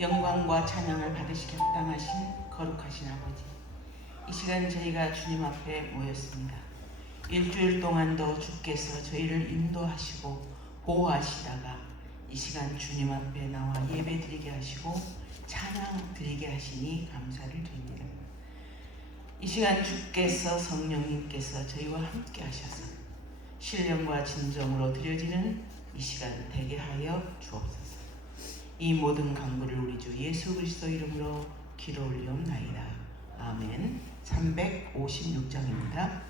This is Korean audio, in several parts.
영광과 찬양을 받으시기 합당하신 거룩하신 아버지, 이 시간 저희가 주님 앞에 모였습니다. 일주일 동안도 주께서 저희를 인도하시고 보호하시다가 이 시간 주님 앞에 나와 예배 드리게 하시고 찬양 드리게 하시니 감사를 드립니다. 이 시간 주께서 성령님께서 저희와 함께 하셔서 신령과 진정으로 드려지는 이 시간 되게 하여 주옵소서. 이 모든 간구를 우리 주 예수 그리스도 이름으로 기도 올리옵나이다. 아멘. 356장입니다.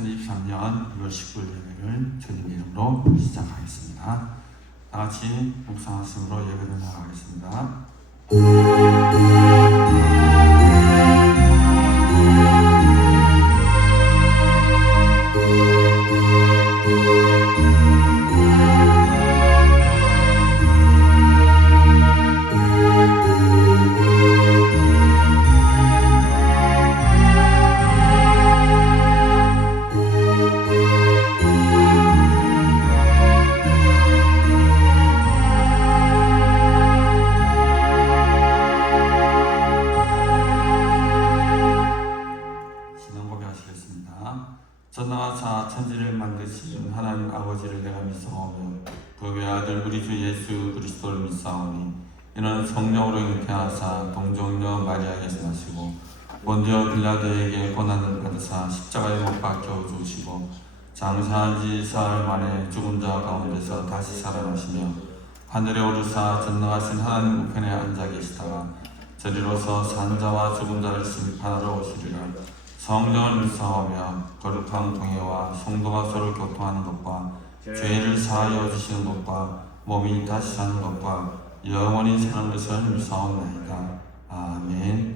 2023년 6월 19일 예배를 주님 이름으로 시작하겠습니다. 다 같이 묵상 말씀으로 예배를 나가겠습니다. 전능하사 천지를 만드신 하나님 아버지를 내가 믿사오며 그 외아들 우리 주 예수 그리스도를 믿사오니 이는 성령으로 잉태하사 동정녀 마리아에게서 나시고 본디오 빌라도에게 고난을 받으사 십자가에 못 박혀 죽으시고 장사한 지 사흘 만에 죽은 자 가운데서 다시 살아나시며 하늘에 오르사 전능하신 하나님 우편에 앉아 계시다가 저리로서 산 자와 죽은 자를 심판하러 오시리라. 성령을 믿사오며 거룩한 공예와 성도가 서로 교통하는 것과 죄를 사하여 주시는 것과 몸이 다시 사는 것과 영원히 사는 것을 믿사옵나이다. 아멘.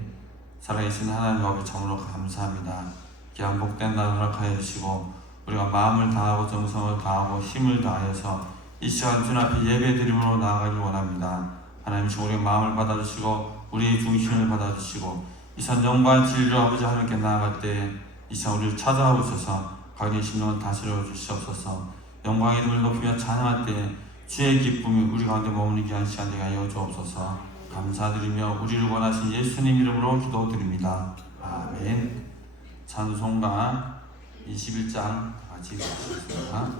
살아계신 하나님 아버지 참으로 감사합니다. 귀한 복된 날 허락하여 주시고 우리가 마음을 다하고 정성을 다하고 힘을 다하여서 이 시간 주님 앞에 예배드림으로 나아가길 원합니다. 하나님 우리의 마음을 받아주시고 우리의 중심을 받아주시고 이 산 영광 진리로 아버지 하나님께 나아갈 때 이 시간 우리를 찾아오셔서 각인의 심령을 다스려 주시옵소서. 영광의 이름을 높이며 찬양할 때 주의 기쁨이 우리 가운데 머무르게 한 시간 되게 하여 주옵소서. 감사드리며 우리를 원하신 예수님 이름으로 기도드립니다. 아멘. 찬송가 21장 같이 읽겠습니다.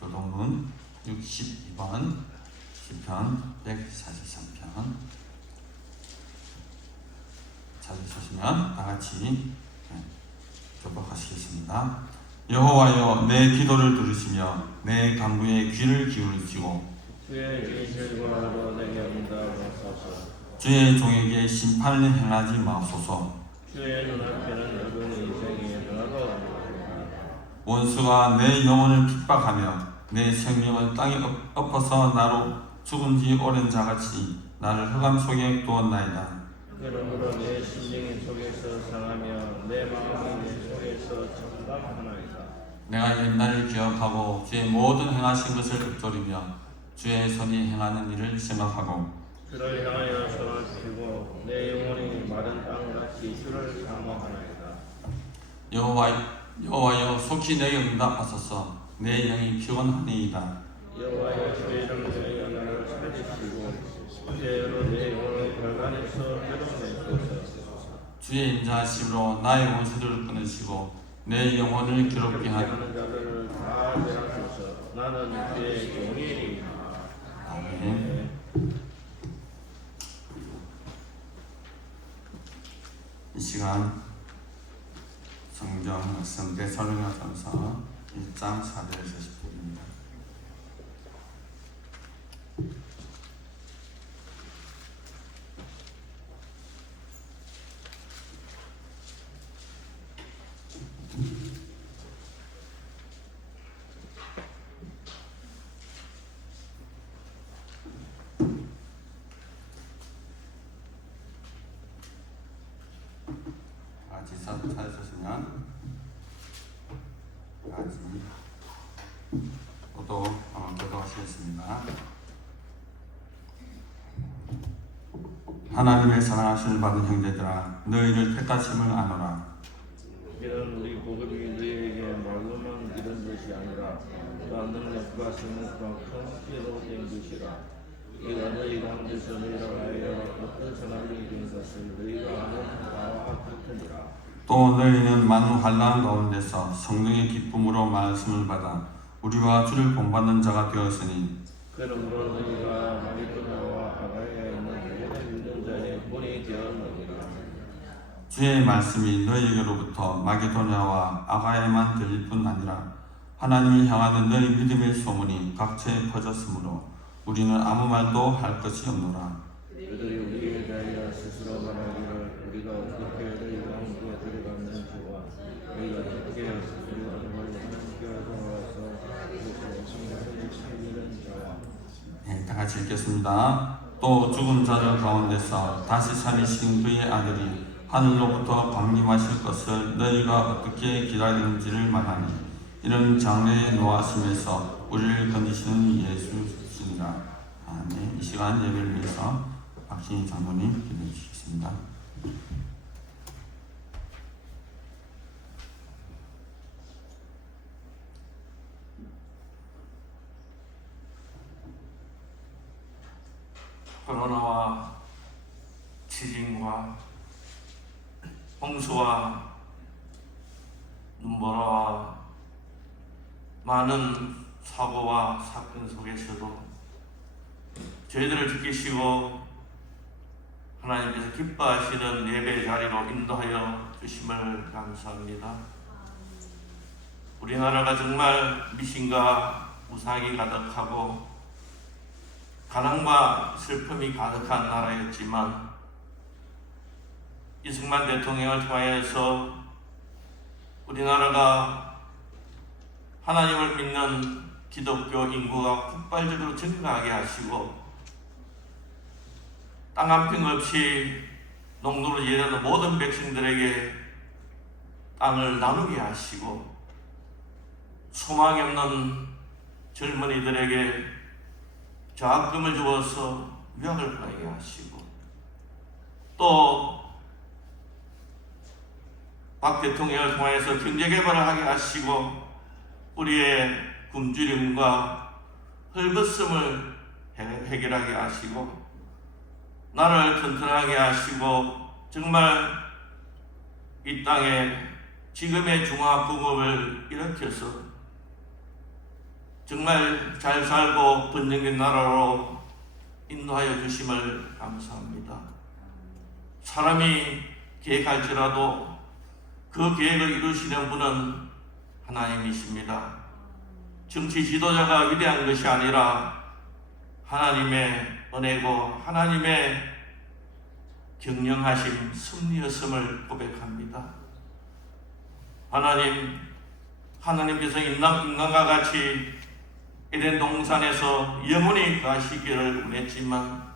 교동문 62번 시편 143편 찾으시면 다같이 교독하시겠습니다. 여호와여 내 기도를 들으시며 내 간구에 귀를 기울이시고 주의 계시를 하러 내게 응답하소서. 주의 종에게 심판을 행하지 마소서. 주의 눈앞에는 어두운 인생이 하나도 없나이다. 원수가 내 영혼을 핍박하며 내 생명을 땅에 엎어서 나로 죽은 지 오랜 자같이 나를 흑암 속에 두었나이다. 그러므로 내 심령이 속에서 상하며 내 마음이 내 속에서 청담하나이다. 내가 옛날을 기억하고 주의 모든 행하신 것을 읊조리며 주의 손이 행하는 일을 생각하고 주를 향하여 손을 펴고 내 영혼이 마른 땅같이 주를 사모하나이다. 여호와여 속히 내게 응답하소서. 내 영이 피곤하니이다. 여호와여 주의 이름을 위하여 나를 살리시고 주의로 내 영혼을 결간에서 끌어내소서. 주의 인자하심으로 나의 원수들을 끊으시고 내 영혼을 괴롭게 하는 자들을 다 멸하소서. 나는 주의 종이니이다. 아멘. 이 시간 성경 말씀 데살로니가전서 1장 4절에서 10절입니다. 같이 찾으셨으면 같이 기도하시겠습니다. 하나님의 사랑하심을 받은 형제들아, 너희를 택하심을 아노라. 이런 우리 복음이 너희에게 말로만 이런 것이 아니라 또한 능력과 생각과 큰 피로 된 것이라. 이가 너희 가운데서 너희를 하여 어떤 사람이 된 것을 너희가 아는 바와 같으니라. 또 너희는 많은 환난 가운데서 성령의 기쁨으로 말씀을 받아 우리와 주를 본받는 자가 되었으니 그러므로 너희가 마게도냐와 아가야에 있는 모든 믿는 자의 본이 되었느니라. 주의 말씀이 너희에게로부터 마게도냐와 아가야에만 들릴 뿐 아니라 하나님을 향하는 너희 믿음의 소문이 각처에 퍼졌으므로 우리는 아무 말도 할 것이 없노라. 그들이 우리에 대하여 스스로 말하기를 우리가 어떻게 너희 가운데 들어갔는지와 너희가 어떻게 우리가 하나님께 돌아와서 그것을 성령을 살리는 자와 네, 다 같이 읽겠습니다. 또 죽은 자들 가운데서 다시 살리신 그의 아들이 하늘로부터 강림하실 것을 너희가 어떻게 기다리는지를 말하니 이런 장래의 노하심에서 우리를 건지시는 예수시니라. 아멘. 이 시간 예배를 위해서 박신희 장로님 기도해 주시겠습니다. 코로나와 지진과 홍수와 눈보라와 많은 사고와 사건 속에서도 저희들을 지키시고 하나님께서 기뻐하시는 예배 자리로 인도하여 주심을 감사합니다. 우리나라가 정말 미신과 우상이 가득하고 가난과 슬픔이 가득한 나라였지만 이승만 대통령을 통하여서 우리나라가 하나님을 믿는 기독교 인구가 폭발적으로 증가하게 하시고 땅 한 평 없이 농도를 일하는 모든 백성들에게 땅을 나누게 하시고 소망이 없는 젊은이들에게 장학금을 주어서 유학을 가게 하시고 또 박 대통령을 통해서 경제개발을 하게 하시고 우리의 굶주림과 헐벗음을 해결하게 하시고 나라를 튼튼하게 하시고 정말 이 땅에 지금의 중화붕업을 일으켜서 정말 잘 살고 번영된 나라로 인도하여 주심을 감사합니다. 사람이 계획할지라도 그 계획을 이루시는 분은 하나님이십니다. 정치 지도자가 위대한 것이 아니라 하나님의 은혜고 하나님의 경영하심 섭리였음을 고백합니다. 하나님께서 인간과 같이 에덴 동산에서 영원히 가시기를 원했지만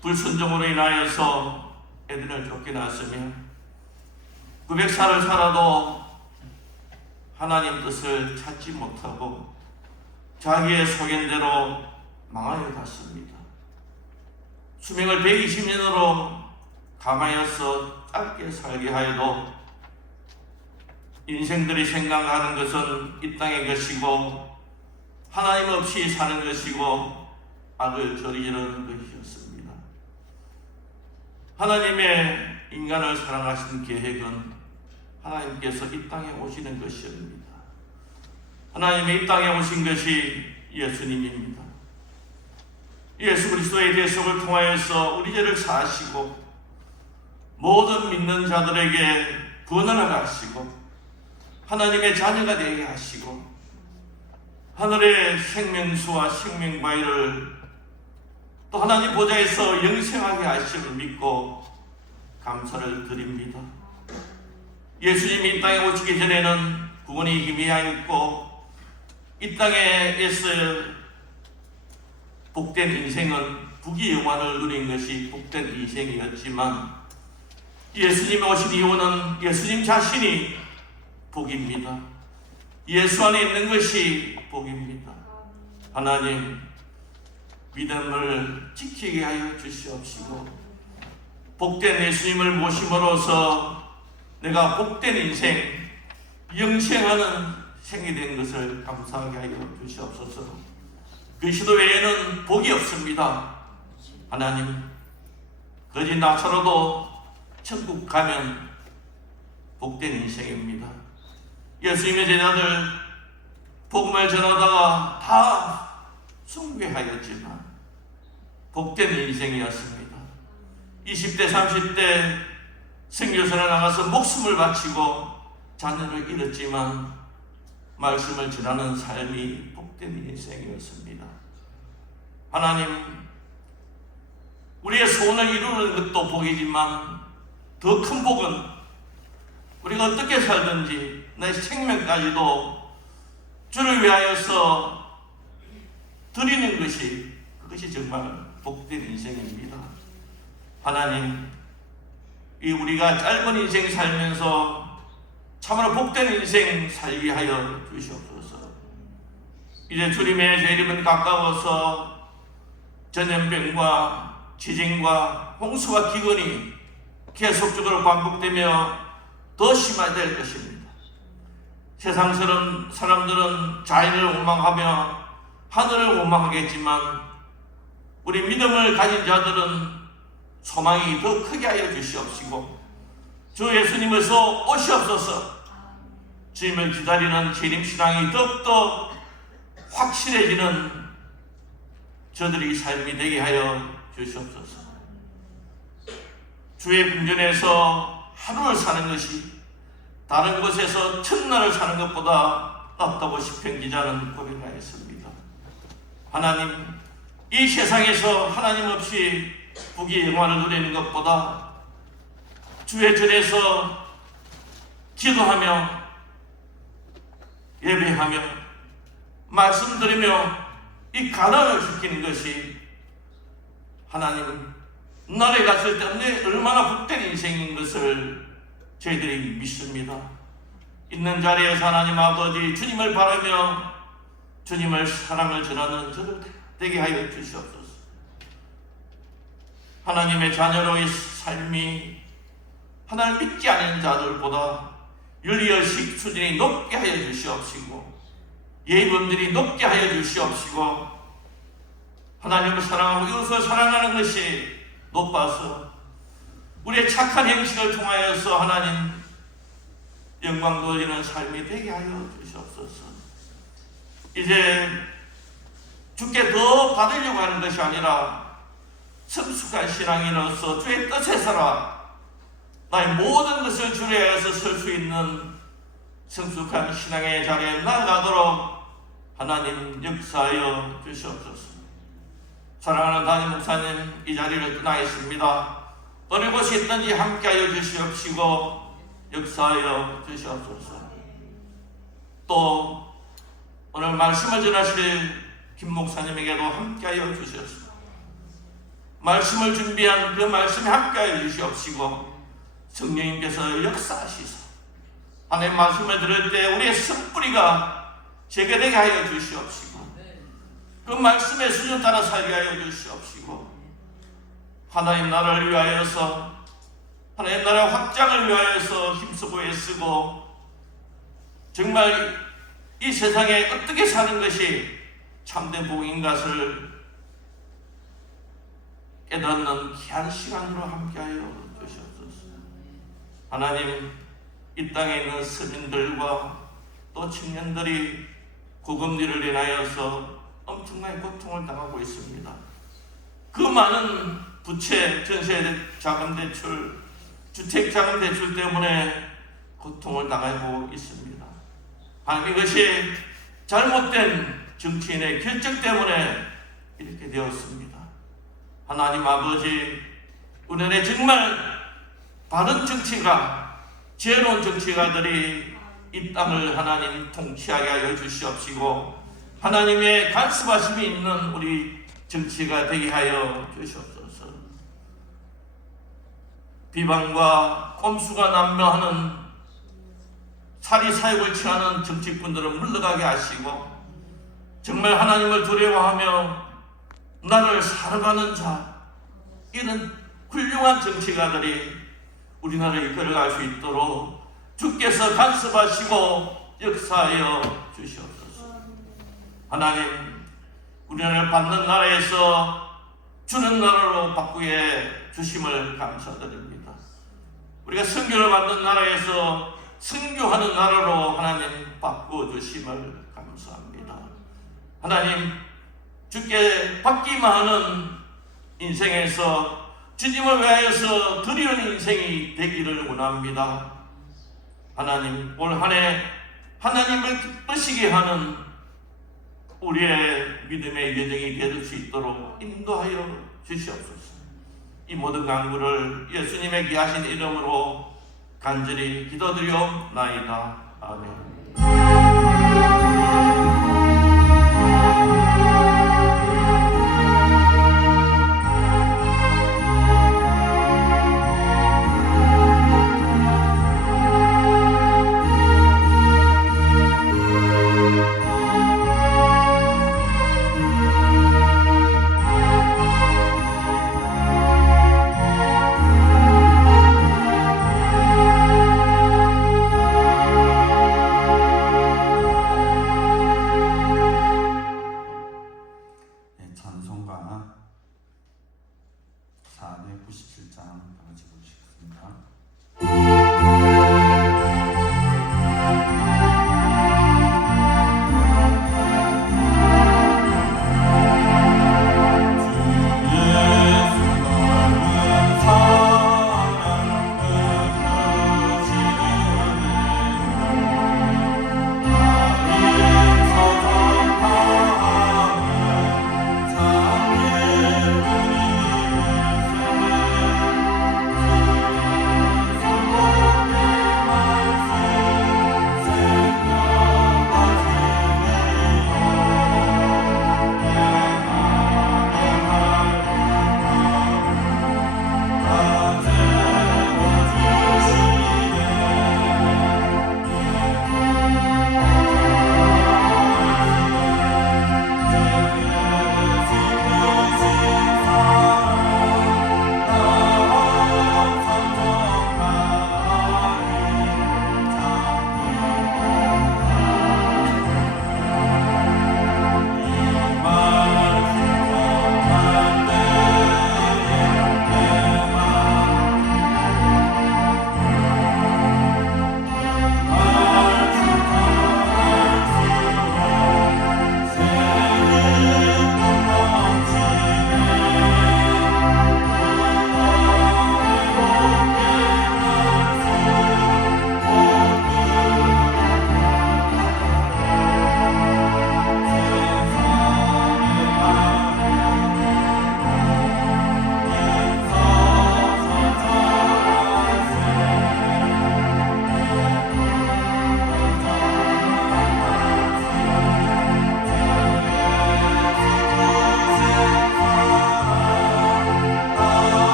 불순종으로 인하여서 에덴을 쫓겨났으며 900살을 살아도 하나님 뜻을 찾지 못하고 자기의 소견대로 망하여 갔습니다. 수명을 120년으로 감하여서 짧게 살게 하여도 인생들이 생각하는 것은 이 땅의 것이고 하나님 없이 사는 것이고 악을 저지르는 것이었습니다. 하나님의 인간을 사랑하신 계획은 하나님께서 이 땅에 오시는 것이옵니다. 하나님의 이 땅에 오신 것이 예수님입니다. 예수 그리스도의 대속을 통하여서 우리 죄를 사하시고 모든 믿는 자들에게 구원을 하시고 하나님의 자녀가 되게 하시고 하늘의 생명수와 생명과일을 또 하나님 보좌에서 영생하게 하심을 믿고 감사를 드립니다. 예수님이 이 땅에 오시기 전에는 구원이 희미하였고 이 땅에서 복된 인생은 부귀 영화를 누린 것이 복된 인생이었지만 예수님이 오신 이유는 예수님 자신이 복입니다. 예수 안에 있는 것이 복입니다. 하나님 믿음을 지키게 하여 주시옵시고 복된 예수님을 모심으로써 내가 복된 인생 영생하는 생이 된 것을 감사하게 하여 주시옵소서. 그리스도 외에는 복이 없습니다. 하나님 거짓 나처로도 천국 가면 복된 인생입니다. 예수님의 제자들 복음을 전하다가 다 숭배하였지만 복된 인생이었습니다. 20대 30대 선교사를 나가서 목숨을 바치고 자녀를 잃었지만 말씀을 전하는 삶이 복된 인생이었습니다. 하나님 우리의 소원을 이루는 것도 복이지만 더 큰 복은 우리가 어떻게 살든지 내 생명까지도 주를 위하여서 드리는 것이 그것이 정말 복된 인생입니다. 하나님 이 우리가 짧은 인생 살면서 참으로 복된 인생 살게 하여 주시옵소서. 이제 주님의 재림은 가까워서 전염병과 지진과 홍수와 기근이 계속적으로 반복되며 더 심화될 것입니다. 세상 사람들은 자연을 원망하며 하늘을 원망하겠지만 우리 믿음을 가진 자들은 소망이 더 크게 하여 주시옵시고 주 예수님께서 오시옵소서. 주님을 기다리는 재림신앙이 더욱더 확실해지는 저들의 삶이 되게 하여 주시옵소서. 주의 궁전에서 하루를 사는 것이 다른 곳에서 첫날을 사는 것보다 낫다고 시편 기자는 고백하였습니다. 하나님 이 세상에서 하나님 없이 부귀 영화를 누리는 것보다 주의 절에서 기도하며 예배하며 말씀 들으며 이 가난을 지키는 것이 하나님 나라에 갔을 때 얼마나 복된 인생인 것을 저희들이 믿습니다. 있는 자리에서 하나님 아버지 주님을 바라며 주님을 사랑을 전하는 저를 되게 하여 주시옵소서. 하나님의 자녀로의 삶이 하나님 믿지 않는 자들보다 윤리의식 수준이 높게 하여 주시옵시고 예의범들이 높게 하여 주시옵시고 하나님을 사랑하고 이웃을 사랑하는 것이 높아서 우리의 착한 행실을 통하여서 하나님 영광 돌리는 삶이 되게 하여 주시옵소서. 이제 주께 더 받으려고 하는 것이 아니라 성숙한 신앙인으로서 주의 뜻에 살아 나의 모든 것을 주를 위해서 설 수 있는 성숙한 신앙의 자리에 나아가도록 하나님 역사하여 주시옵소서. 사랑하는 담임 목사님 이 자리를 떠나 있습니다. 어느 곳에 있든지 함께하여 주시옵시고 역사하여 주시옵소서. 또 오늘 말씀을 전하실 김 목사님에게도 함께하여 주시옵소서. 말씀을 준비한 그 말씀에 함께하여 주시옵시고 성령님께서 역사하시소 하나님 말씀을 들을 때 우리의 쓴뿌리가 제거되게 하여 주시옵시고 그 말씀의 수준 따라 살게 하여 주시옵시고 하나님 나라를 위하여서 하나님 나라 확장을 위하여서 힘쓰고 애쓰고 정말 이 세상에 어떻게 사는 것이 참된 복인 것을 깨닫는 귀한 시간으로 함께하여 주시옵소서. 하나님 이 땅에 있는 서민들과 또 청년들이 고금리를 인하여서 엄청나게 고통을 당하고 있습니다. 그 많은 부채, 전세 자금 대출, 주택 자금 대출 때문에 고통을 당하고 있습니다. 하나님 이것이 잘못된 정치인의 결정 때문에 이렇게 되었습니다. 하나님 아버지, 우리는 정말 바른 정치가 지혜로운 정치가들이 이 땅을 하나님 통치하게 하여 주시옵시고 하나님의 간섭하심이 있는 우리 정치가 되게 하여 주시옵소서. 비방과 꼼수가 난무하는 사리 사욕을 취하는 정치꾼들을 물러가게 하시고 정말 하나님을 두려워하며 나를 살아가는 자 이런 훌륭한 정치가들이 우리나라를 이끌어갈 수 있도록 주께서 간섭하시고 역사하여 주시옵소서. 하나님 우리나라를 받는 나라에서 주는 나라로 바꾸게 주심을 감사드립니다. 우리가 선교를 받는 나라에서 선교하는 나라로 하나님 바꿔주심을 감사합니다. 하나님 주께 받기만 하는 인생에서 주님을 위하여서 드리는 인생이 되기를 원합니다. 하나님 올 한 해 하나님을 기쁘시게 하는 우리의 믿음의 여정이 될 수 있도록 인도하여 주시옵소서. 이 모든 간구를 예수님의 귀하신 이름으로 간절히 기도드리옵나이다. 아멘.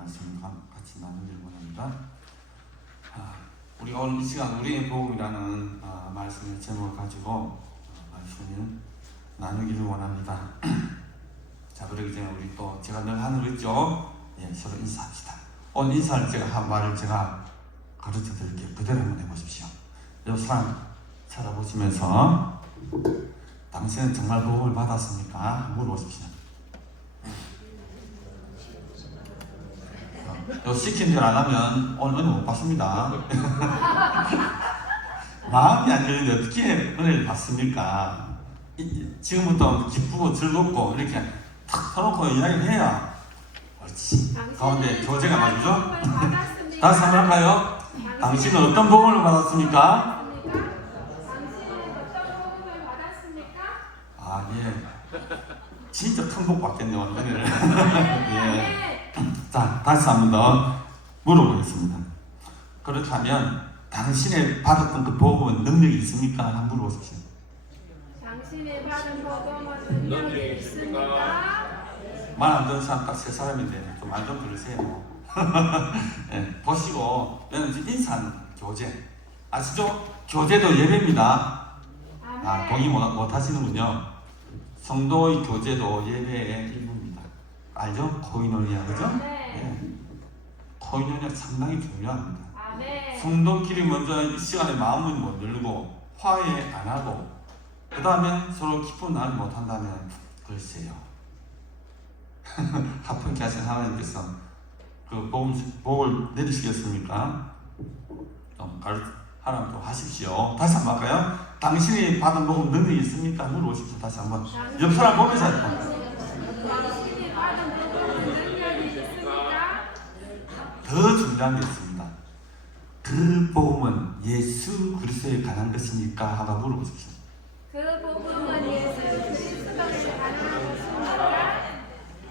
말씀을 같이 나누길 원합니다. 우리가 오늘 이 시간 우리의 복음이라는 말씀의 제목을 가지고 말씀을 나누기를 원합니다. 자, 그러기 전에 우리 또 제가 늘 하는 거 있죠? 예, 서로 인사합시다. 오늘 인사를 제가 한 말을 제가 가르쳐 드릴게요. 그대로 한번 해보십시오. 옆 사람 찾아보시면서 당신은 정말 복음을 받았습니까? 물어보십시오. 시킨 대로 안 하면 오늘 은혜 못 받습니다. 마음이 안 열리는데 어떻게 은혜를 받습니까? 지금부터 기쁘고 즐겁고 이렇게 탁 터놓고 이야기를 해야 옳지. 가운데 교제가 맞죠? 다시 한번 할까요? 당신은 어떤 복음을 받았습니까? 아, 예. 진짜 큰 복 받겠네요, 오늘. 예. 자, 다시 한 번 더 물어보겠습니다. 그렇다면 당신의 받았던 그 복음은 능력이 있습니까? 한번 물어보십시오. 당신의 받은 복음은 능력이 있습니까? 말 안 듣는 사람 딱 세 사람인데 좀 말 좀 들으세요. 네, 보시고 인사하는 교제 아시죠? 교제도 예배입니다. 동의 못 하시는군요. 성도의 교제도 예배의 일부입니다. 알죠? 코이노니아, 그죠? 네. 코이노니아 상당히 중요합니다. 성도끼리 먼저 이 시간에 마음을 못 열고 화해 안 하고 그 다음에 서로 기쁜 날 못 한다면 글쎄요. 하품케 하신 하나님께서 그 복을 내리시겠습니까? 하나님 또 하십시오. 다시 한번 할까요? 당신이 받은 복음 능력이 있습니까? 물어보십시오. 다시 한번. 옆 사람 보면서 당신이 받은 복음은 능력이 있습니까? 더 중요한 게 있습니다. 그 복음은 예수 그리스도에 관한 것입니까? 하고 물어보십시오. 그 복음은 예수 그리스도에 관한 것입니까?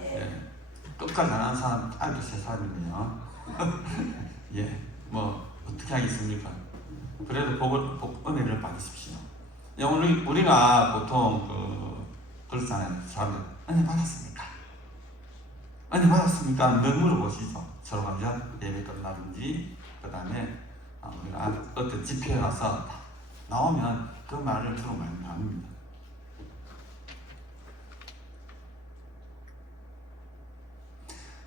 예, 끝까지 안 하는 사람 아직도 세 사람이네요. 예, 뭐 어떻게 하겠습니까? 그래도 은혜를 받으십시오. 예, 오늘 우리가 보통 그렇잖아요. 사람들 은혜 받았습니까? 은혜 받았습니까? 늘 물어보시죠. 서로 먼저 예배 끝나든지 그 다음에 우리가 어떤 집회에 가서 나오면 그 말을 주로 많이 나눕니다.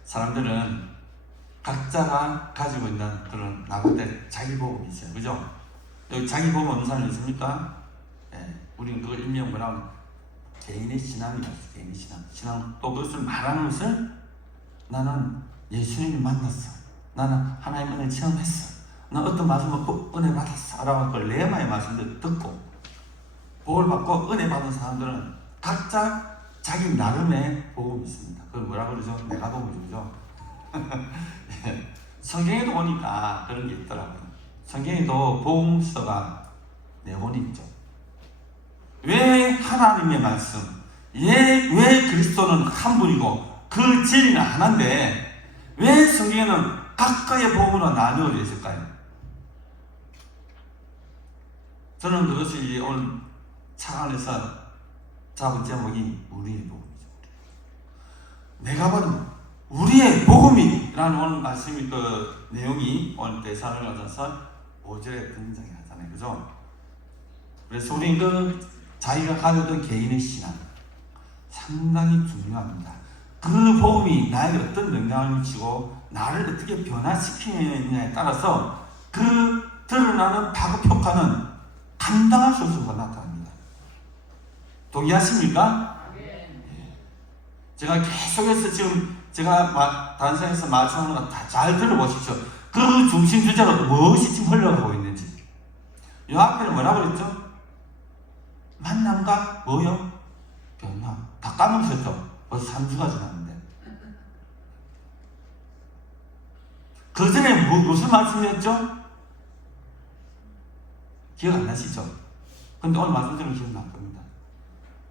사람들은 각자가 가지고 있는 그런 나그네 자기 복음이 있어요. 그죠? 여기 자기 복음 없는 사람이 있습니까? 예, 우리는 그걸 일명 뭐라고 하면 개인의 신앙이라고 해요. 개인의 신앙. 신앙 또 그것을 말하는 것을 나는 예수님을 만났어. 나는 하나님 은혜를 체험했어. 나 어떤 말씀을 먹고 은혜 받았어. 라고 그 레마의 말씀을 듣고 복을 받고 은혜 받은 사람들은 각자 자기 나름의 복음이 있습니다. 그걸 뭐라 그러죠? 내가 복음이죠. 예. 성경에도 보니까 그런 게 있더라고요. 성경에도 복음서가 4권 있죠. 왜 하나님의 말씀, 왜 그리스도는 한 분이고 그 진리는 하나인데 왜 성경에는 각각의 복음으로 나누어져 있을까요? 저는 그것이 오늘 차 안에서 잡은 제목이 우리의 복음이죠. 내가 본 우리의 복음이라는 오늘 말씀이 그 내용이 오늘 데살로니가전서 5절에 등장이 하잖아요. 그죠? 그래서 우리는 그 자기가 가졌던 개인의 신앙 상당히 중요합니다. 그 복음이 나에게 어떤 영향을 미치고 나를 어떻게 변화시키느냐에 따라서 그 드러나는 파급 효과는 감당할 수 없을 것 나타납니다. 동의하십니까? 제가 계속해서 지금 제가 단상에서 말씀하는 거 다 잘 들어보십시오. 그 중심 주제가 무엇이 지금 흘러가고 있는지. 이 앞에는 뭐라고 그랬죠? 만남과 뭐요? 변화. 다 까먹으셨죠? 벌써 3주가 지났는데. 그 전에 무슨 말씀이었죠? 기억 안 나시죠? 근데 오늘 말씀 들으면 기억날 겁니다.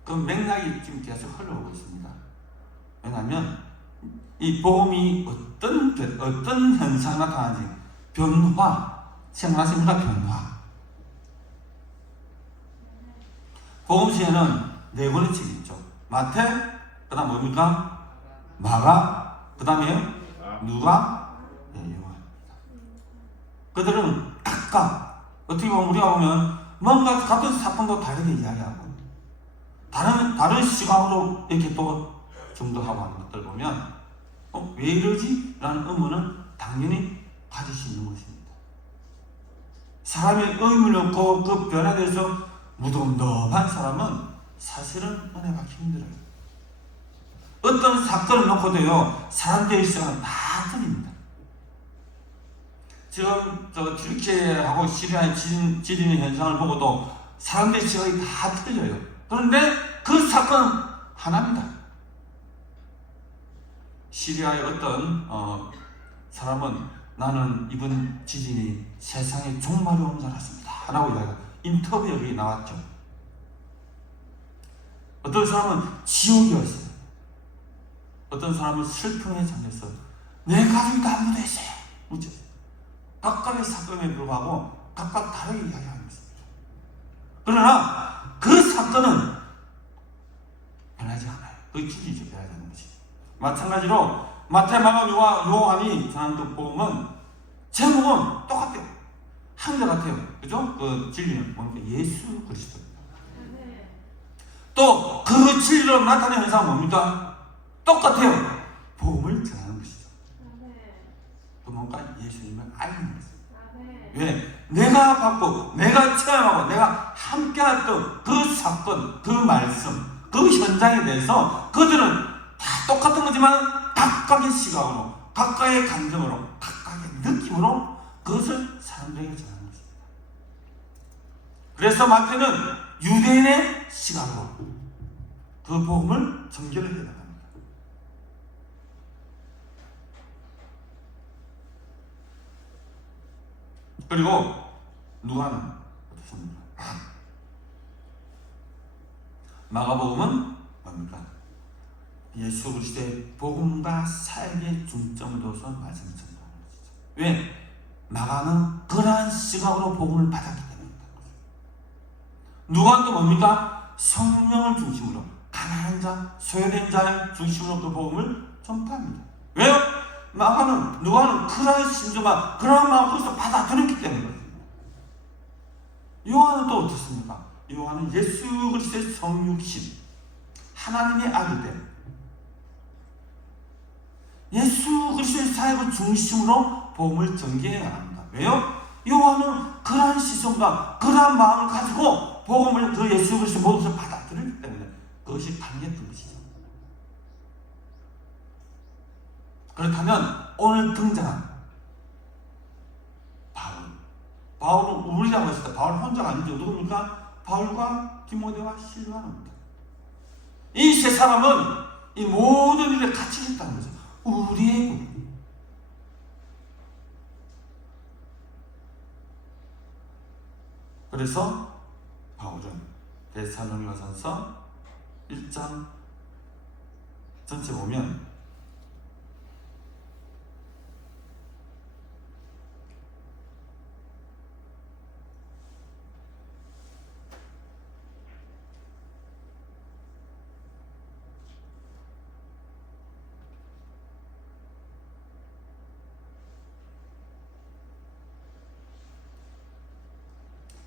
그 맥락이 지금 계속 흘러오고 있습니다. 왜냐하면 이 복음이 어떤 현상이 나타나는지 변화, 생각하십니까? 변화. 복음서에는 4권의 책이 있죠. 마태, 그 다음 뭡니까? 마가, 그 다음에요? 누가? 요한입니다. 그들은 각각 어떻게 보면 우리가 보면 뭔가 같은 사건도 다르게 이야기하고 다른 시각으로 이렇게 또 정도하고 하는 것들 보면 왜 이러지? 라는 의문은 당연히 가질 수 있는 것입니다. 사람이 의문이 없고 그 변화에 대해서 무덤덤한 사람은 사실은 은혜 받기 힘들어요. 어떤 사건을 놓고도요, 사람들의 시각은 다 틀립니다. 지금 튀르키예하고 시리아의 지진의 현상을 보고도 사람들의 시각이 다 틀려요. 그런데 그 사건은 하나입니다. 시리아의 어떤 사람은 나는 이번 지진이 세상의 종말이 오는 줄 알았습니다 라고 이야기하고 인터뷰 여기 나왔죠. 어떤 사람은 지옥이었어요. 어떤 사람은 슬픔에 잠겼어. 내 가족이 다 무대했어요. 각각의 사건에 불구하고 각각 다르게 이야기하는 것입니다. 그러나 그 사건은 변하지 않아요. 그 진리죠. 변하지 않는 것이죠. 마찬가지로 마태, 마가, 요한이 전하는 그 복음은 제목은 똑같아요. 한결같아요. 그죠? 그 진리는 뭡니까? 예수 그리스도입니다. 또 그 진리로 나타나는 현상은 뭡니까? 똑같아요. 복음을 전하는 것이죠. 또 뭔가 예수님을 알는 것입니다. 왜? 내가 받고 내가 체험하고 내가 함께했던 그 사건, 그 말씀, 그 현장에 대해서 그들은 다 똑같은 거지만 각각의 시각으로, 각각의 감정으로, 각각의 느낌으로 그것을 사람들에게 전하는 것입니다. 그래서 마태는 유대인의 시각으로 그 복음을 전개를 해나갑니다. 그리고 누가는 어떻습니까? 마가복음은 뭡니까? 예수 그리스도의 복음과 사역의 중점을 둬서 말씀을 전하는 것이죠. 왜? 마가는 그러한 시각으로 복음을 받았기 때문입니다. 누가는 또 뭡니까? 성령을 중심으로 가난한 자, 소외된 자를 중심으로 그 복음을 전파합니다. 왜요? 누가는 그러한 심정과 그러한 마음으로서 받아들였기 때문입니다. 요한은 또 어떻습니까? 요한은 예수 그리스도의 성육신, 하나님의 아들 때 예수 그리스도의 사역을 중심으로 복음을 전개해 나갑니다. 왜요? 요한은 그러한 시선과 그러한 마음을 가지고 복음을 그 예수 그리스도의 모습을 받아들였기 때문에 그것이 가능했던 것이죠. 그렇다면 오늘 등장한 바울은 우리라고 했을 때 바울 혼자가 아니죠. 누굽니까? 바울과 디모데와 실바나입니다. 이 세 사람은 이 모든 일을 같이 했다는 거죠. 우리의 복음. 그래서 바울은 데살로니가전서 1장 전체 보면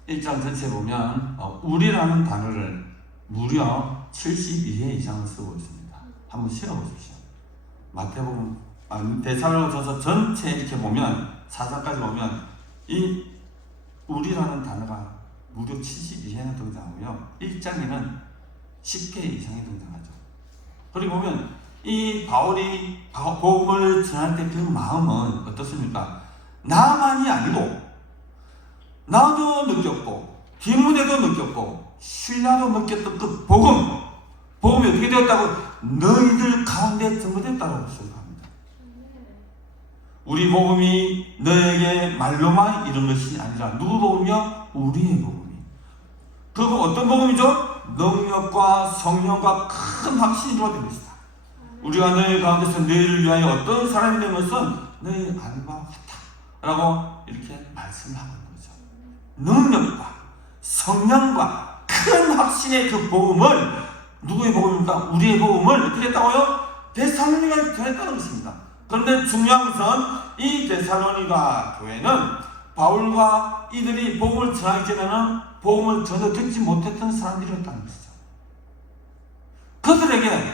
일장 전체 보면 우리라는 단어를 무려 72회 이상을 쓰고 있습니다. 한번 실어보십시오. 마태복음, 데살로니가전서 전체 이렇게 보면 4장까지 보면 이 우리라는 단어가 무려 72회나 등장하고요. 1장에는 10개 이상이 등장하죠. 그리고 보면 이 바울이 복음을 전할 때 그 마음은 어떻습니까? 나만이 아니고 나도 느꼈고 디모데도 느꼈고 신라도 느꼈던 그 복음이 어떻게 되었다고? 너희들 가운데 전부됐다고 생각합니다. 우리 복음이 너에게 말로만 이런 것이 아니라 누구 복음이요? 우리의 복음이. 그 어떤 복음이죠? 능력과 성령과 큰 확신이 들어된 것이다. 우리가 너희 가운데서 너희를 위하여 어떤 사람이 된 것은 너희 안과 같다 라고 이렇게 말씀을 하고 있는 거죠. 능력과 성령과 큰 확신의 그 복음을, 누구의 복음입니까? 우리의 복음을 어떻게 했다고요? 데살로니가에 전했다는 것입니다. 그런데 중요한 것은 이 데살로니가 교회는 바울과 이들이 복음을 전하기 전에는 복음을 전혀 듣지 못했던 사람들이었다는 것이죠. 그들에게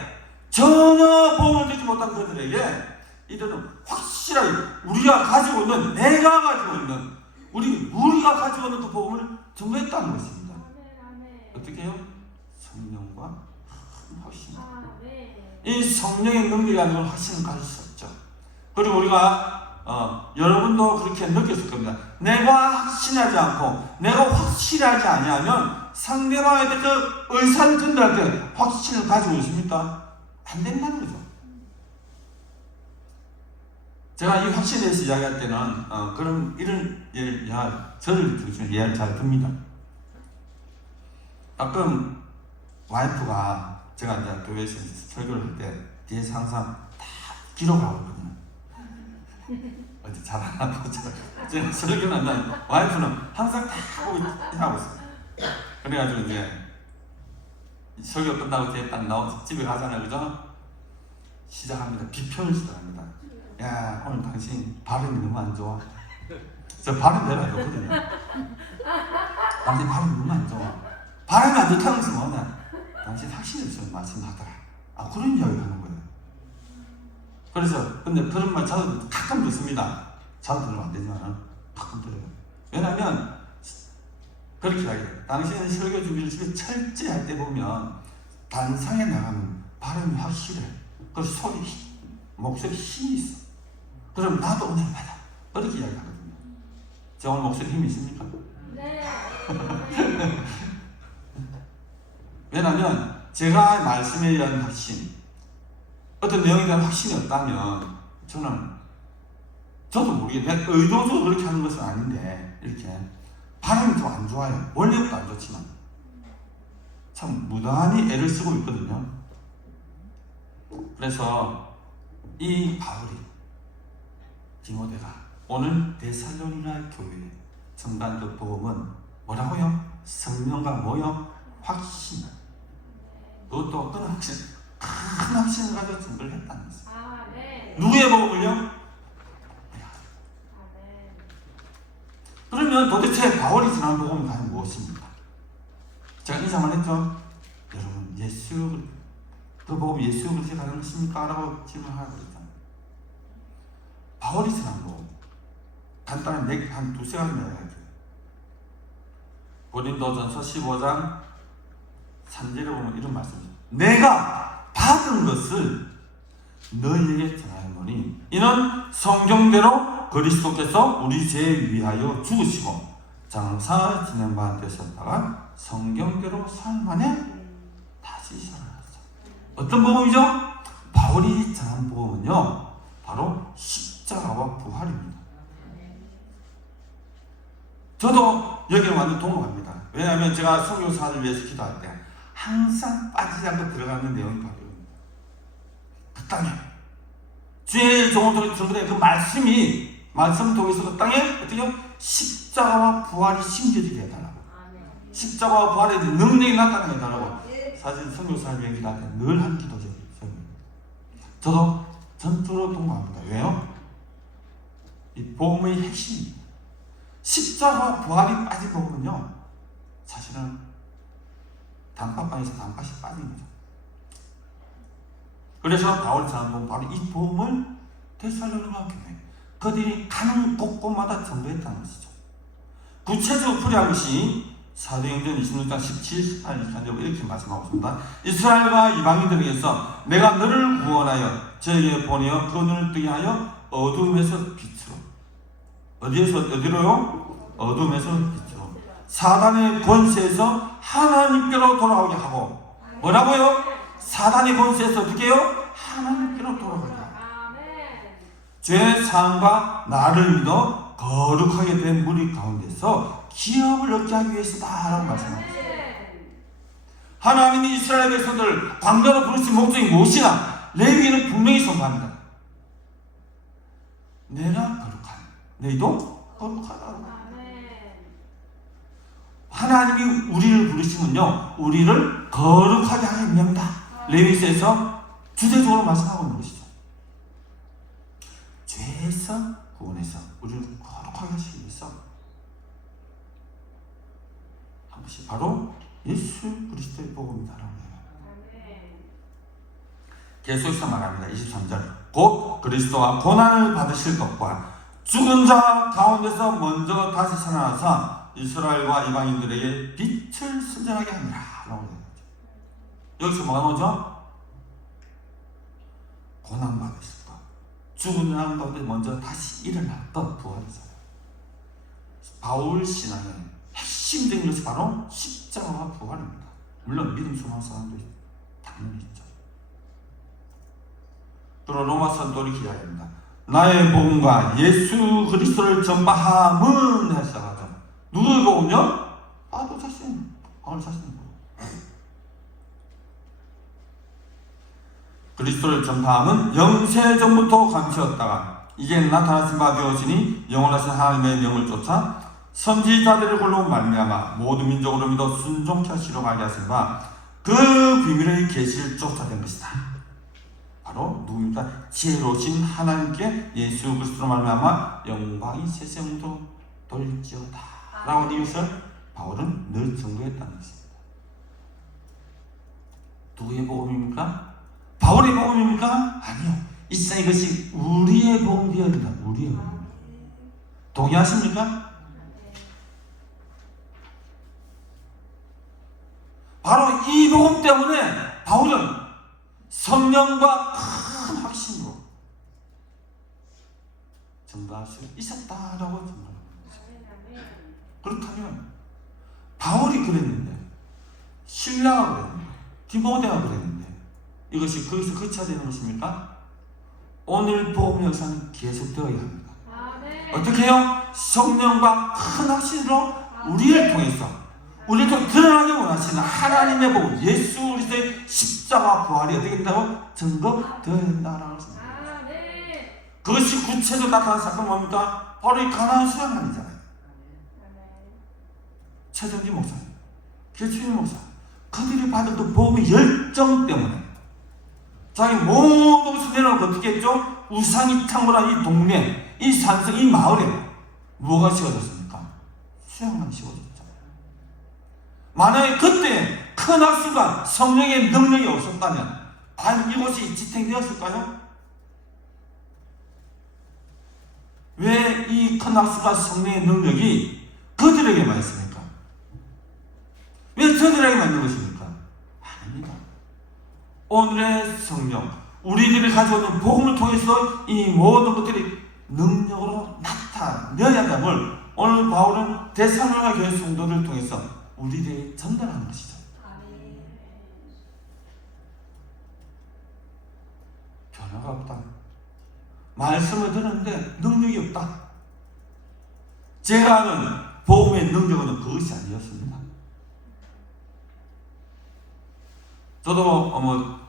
전혀 복음을 듣지 못한 그들에게 이들은 확실하게 우리가 가지고 있는, 내가 가지고 있는, 우리가 가지고 있는 그 복음을 전부했다는 것입니다. 어떻게 해요? 성령과 확신. 이 성령의 능력이라는 걸 확신을 가질 수 없죠. 그리고 우리가 여러분도 그렇게 느꼈을 겁니다. 내가 확신하지 않고 내가 확실하지 아니하면 상대방에 대해서 의사를 전달할 때 확신을 가지고 있습니까? 안 된다는 거죠. 제가 이 확신에 대해서 이야기할 때는 이런 예를, 저를 중심으로 이해를 잘 듭니다. 가끔 와이프가 제가 이제 교회에서 설교를 할 때 뒤에서 항상 다 기록하고 있거든요. 어디 잘 안 하고 제가 설교는 안 나요. 와이프는 항상 다 하고 있어요. 그래가지고 이제 설교 끝나고 뒤에 딱 집에 가잖아요, 그죠? 시작합니다. 비평을 시작합니다. 야, 오늘 당신 발음이 너무 안 좋아. 저 발음 별로 안 좋거든요. 당신 발음이 너무 안 좋아. 발음이 안 좋다는 것은 뭐냐? 당신 확신이 없으면 말씀하더라. 그런 이야기를 하는 거예요. 그래서 근데 그런 말 저도 가끔 듣습니다. 자주 들으면 안 되지만 가끔 들어요. 왜냐하면 그렇게 이야기해요. 당신은 설교 준비를 집에 철저히 할 때 보면 단상에 나가면 발음이 확실해. 그래서 소리, 목소리 힘이 있어. 그럼 나도 오늘 받아. 그렇게 이야기하거든요. 저 오늘 목소리 힘이 있습니까? 네. 왜냐하면 제가 말씀에 대한 확신, 어떤 내용에 대한 확신이 없다면 저도 모르겠는데 의도적으로 그렇게 하는 것은 아닌데 이렇게 발음이 좀 안 좋아요. 원래부터 안 좋지만 참 무단히 애를 쓰고 있거든요. 그래서 이 바울이 디모데가 오늘 데살로니가 교회 전반적 복음은 뭐라고요? 성령과 뭐요? 확신. 그것도 어떤 확신? 큰 확신을 가지고 증거를 했다는 것입니다. 네. 누구의 복음을요? 그러면 도대체 바울이 전한 복음이 과연 무엇입니까? 제가 인사만 했죠? 여러분, 그 복음 예수 그리스도에 가는 것입니까? 라고 질문하고 그랬잖아요. 바울이 전한 복음 간단히 한 두세 가지 이야기할게요. 고린도전서 15장 3절에 보면 이런 말씀이죠. 내가 받은 것을 너희에게 전하노니 이는 성경대로 그리스도께서 우리 죄 위하여 죽으시고 장사 지낸 바 되셨다가 성경대로 사흘 만에 다시 살아났어. 어떤 복음이죠? 바울이 전한 복음은요 바로 십자가와 부활입니다. 저도 여기에 완전 동감합니다. 왜냐하면 제가 선교사를 위해서 기도할 때 항상 빠지지 않고 들어가는 내용이 바로 이겁니다. 그 땅에 주의 종을 통해 그 말씀을 통해서 그 땅에 어떻게 십자가와 부활이 심겨지게 해달라고. 십자가와 부활의 능력이 나타나게 해달라고. 사실 선교사를 위해 기도할 때 늘 한 기도죠. 저도 전적으로 동감합니다. 왜요? 이 복음의 핵심입니다. 십자가와 부활이 빠진 복음은요 사실은 단팥빵에서 단팥이 빠진 거죠. 그래서 바울이 전한 복음 바로 이 복음을 데살로니가 교회 그들이 가는 곳곳마다 전도했다는 것이죠. 구체적으로 풀이한 것이 사도행전 26장 17, 18, 24절 이렇게 말씀하고 있습니다. 이스라엘과 이방인들에게서 내가 너를 구원하여 저에게 보내어 그 눈을 뜨게 하여 어둠에서 빛으로 어디로요? 어둠에서 빛으로 사단의 권세에서 하나님께로 돌아오게 하고 뭐라고요? 사단의 권세에서 어떻게 해요? 하나님께로 돌아오게 하고 죄 사함과 나를 믿어 거룩하게 된 무리 가운데서 기업을 얻게 하기 위해서다라고 말씀합니다. 하나님이 이스라엘 백성들을 광야로 부르신 목적이 무엇이냐? 레위기는 분명히 선포합니다. 내가 거룩한 너희도 거룩하다. 하나님이 우리를 부르시면요 우리를 거룩하게 하기 위함이다. 레위기서에서 주제적으로 말씀하고 있는 것이죠. 죄에서 구원해서 우리를 거룩하게 하시기 위해서 한 것이 바로 예수 그리스도의 복음이다라고 해요. 계속해서 말합니다. 23절 곧 그리스도와 고난을 받으실 것과 죽은 자 가운데서 먼저 다시 살아나서 이스라엘과 이방인들에게 빛을 선전하게 하니라 라고 해요. 여기서 뭐가 나오죠? 고난 받으실 것, 죽은 자 가운데 먼저 다시 일어났던 부활이잖아요. 바울 신앙의 핵심적인 것이 바로 십자가와 부활입니다. 물론 믿음 소망 사람도 당연히 있죠. 또 로마서 또리 기해야 됩니다. 나의 복음과 예수 그리스도를 전파함은 하시다가 누구의 복음요? 바울 자신, 바울 자신의 복음. 그리스도를 전파함은 영세 전부터 감추었다가 이제 나타나신 바 되어지니 영원하신 하나님의 명을 쫓아 선지자들을 걸로 말미암아 모든 민족으로 믿어 순종케 하시려고 알게 하신 바 그 비밀의 계시를 쫓아낸 것이다. 바로 누굽니까? 지혜로우신 하나님께 예수 그리스도로 말미암아 영광이 세세무도 돌릴지어다 라고 하는 이것을 바울은 늘 증거했다는 것입니다. 누구의 복음입니까? 바울의 복음입니까? 아니요. 이 세상 이것이 우리의 복음이어야 된다. 우리의 복음. 동의하십니까? 바로 이 복음 때문에 바울은 성령과 큰 확신으로 증거할 수 있었다라고 증거합니다. 그렇다면 바울이 그랬는데, 신라가 그랬는데, 디모데가 그랬는데 이것이 거기서 그쳐야 되는 것입니까? 오늘 복음 역사는 계속되어야 합니다. 어떻게 해요? 성령과 큰 확신으로 우리를 통해서 우리를 통해 드러나게 원하시는 하나님의 복음, 예수 그리스도의 십자가 부활이 어떻게 된다고? 증거되어야 된다라고 했습니다. 그것이 구체적으로 나타난 사건은 뭡니까? 바로 이 가나안 수양만이잖아요. 최정지 목사님, 길춘희 목사, 그들이 받은 그 복음의 열정 때문에 자기 모든 것을 내려놓고 어떻게 했죠? 우상이 창궐한 이 동네, 이 산성, 이 마을에 뭐가 씌워졌습니까? 수양만이 씌워졌죠. 만약에 그때 큰 학수가 성령의 능력이 없었다면 과연 이곳이 지탱되었을까요? 왜 이 큰 학수가 성령의 능력이 그들에게만 있습니까? 왜 저들에게만 있는 것입니까? 아닙니다. 오늘의 성령, 우리들이 가지고 있는 복음을 통해서 이 모든 것들이 능력으로 나타내야 됨을 오늘 바울은 데살로니가 교회 성도를 통해서 우리에게 전달하는 것이죠. 변화가 없다. 말씀을 듣는데 능력이 없다. 제가 아는 복음의 능력은 그것이 아니었습니다. 저도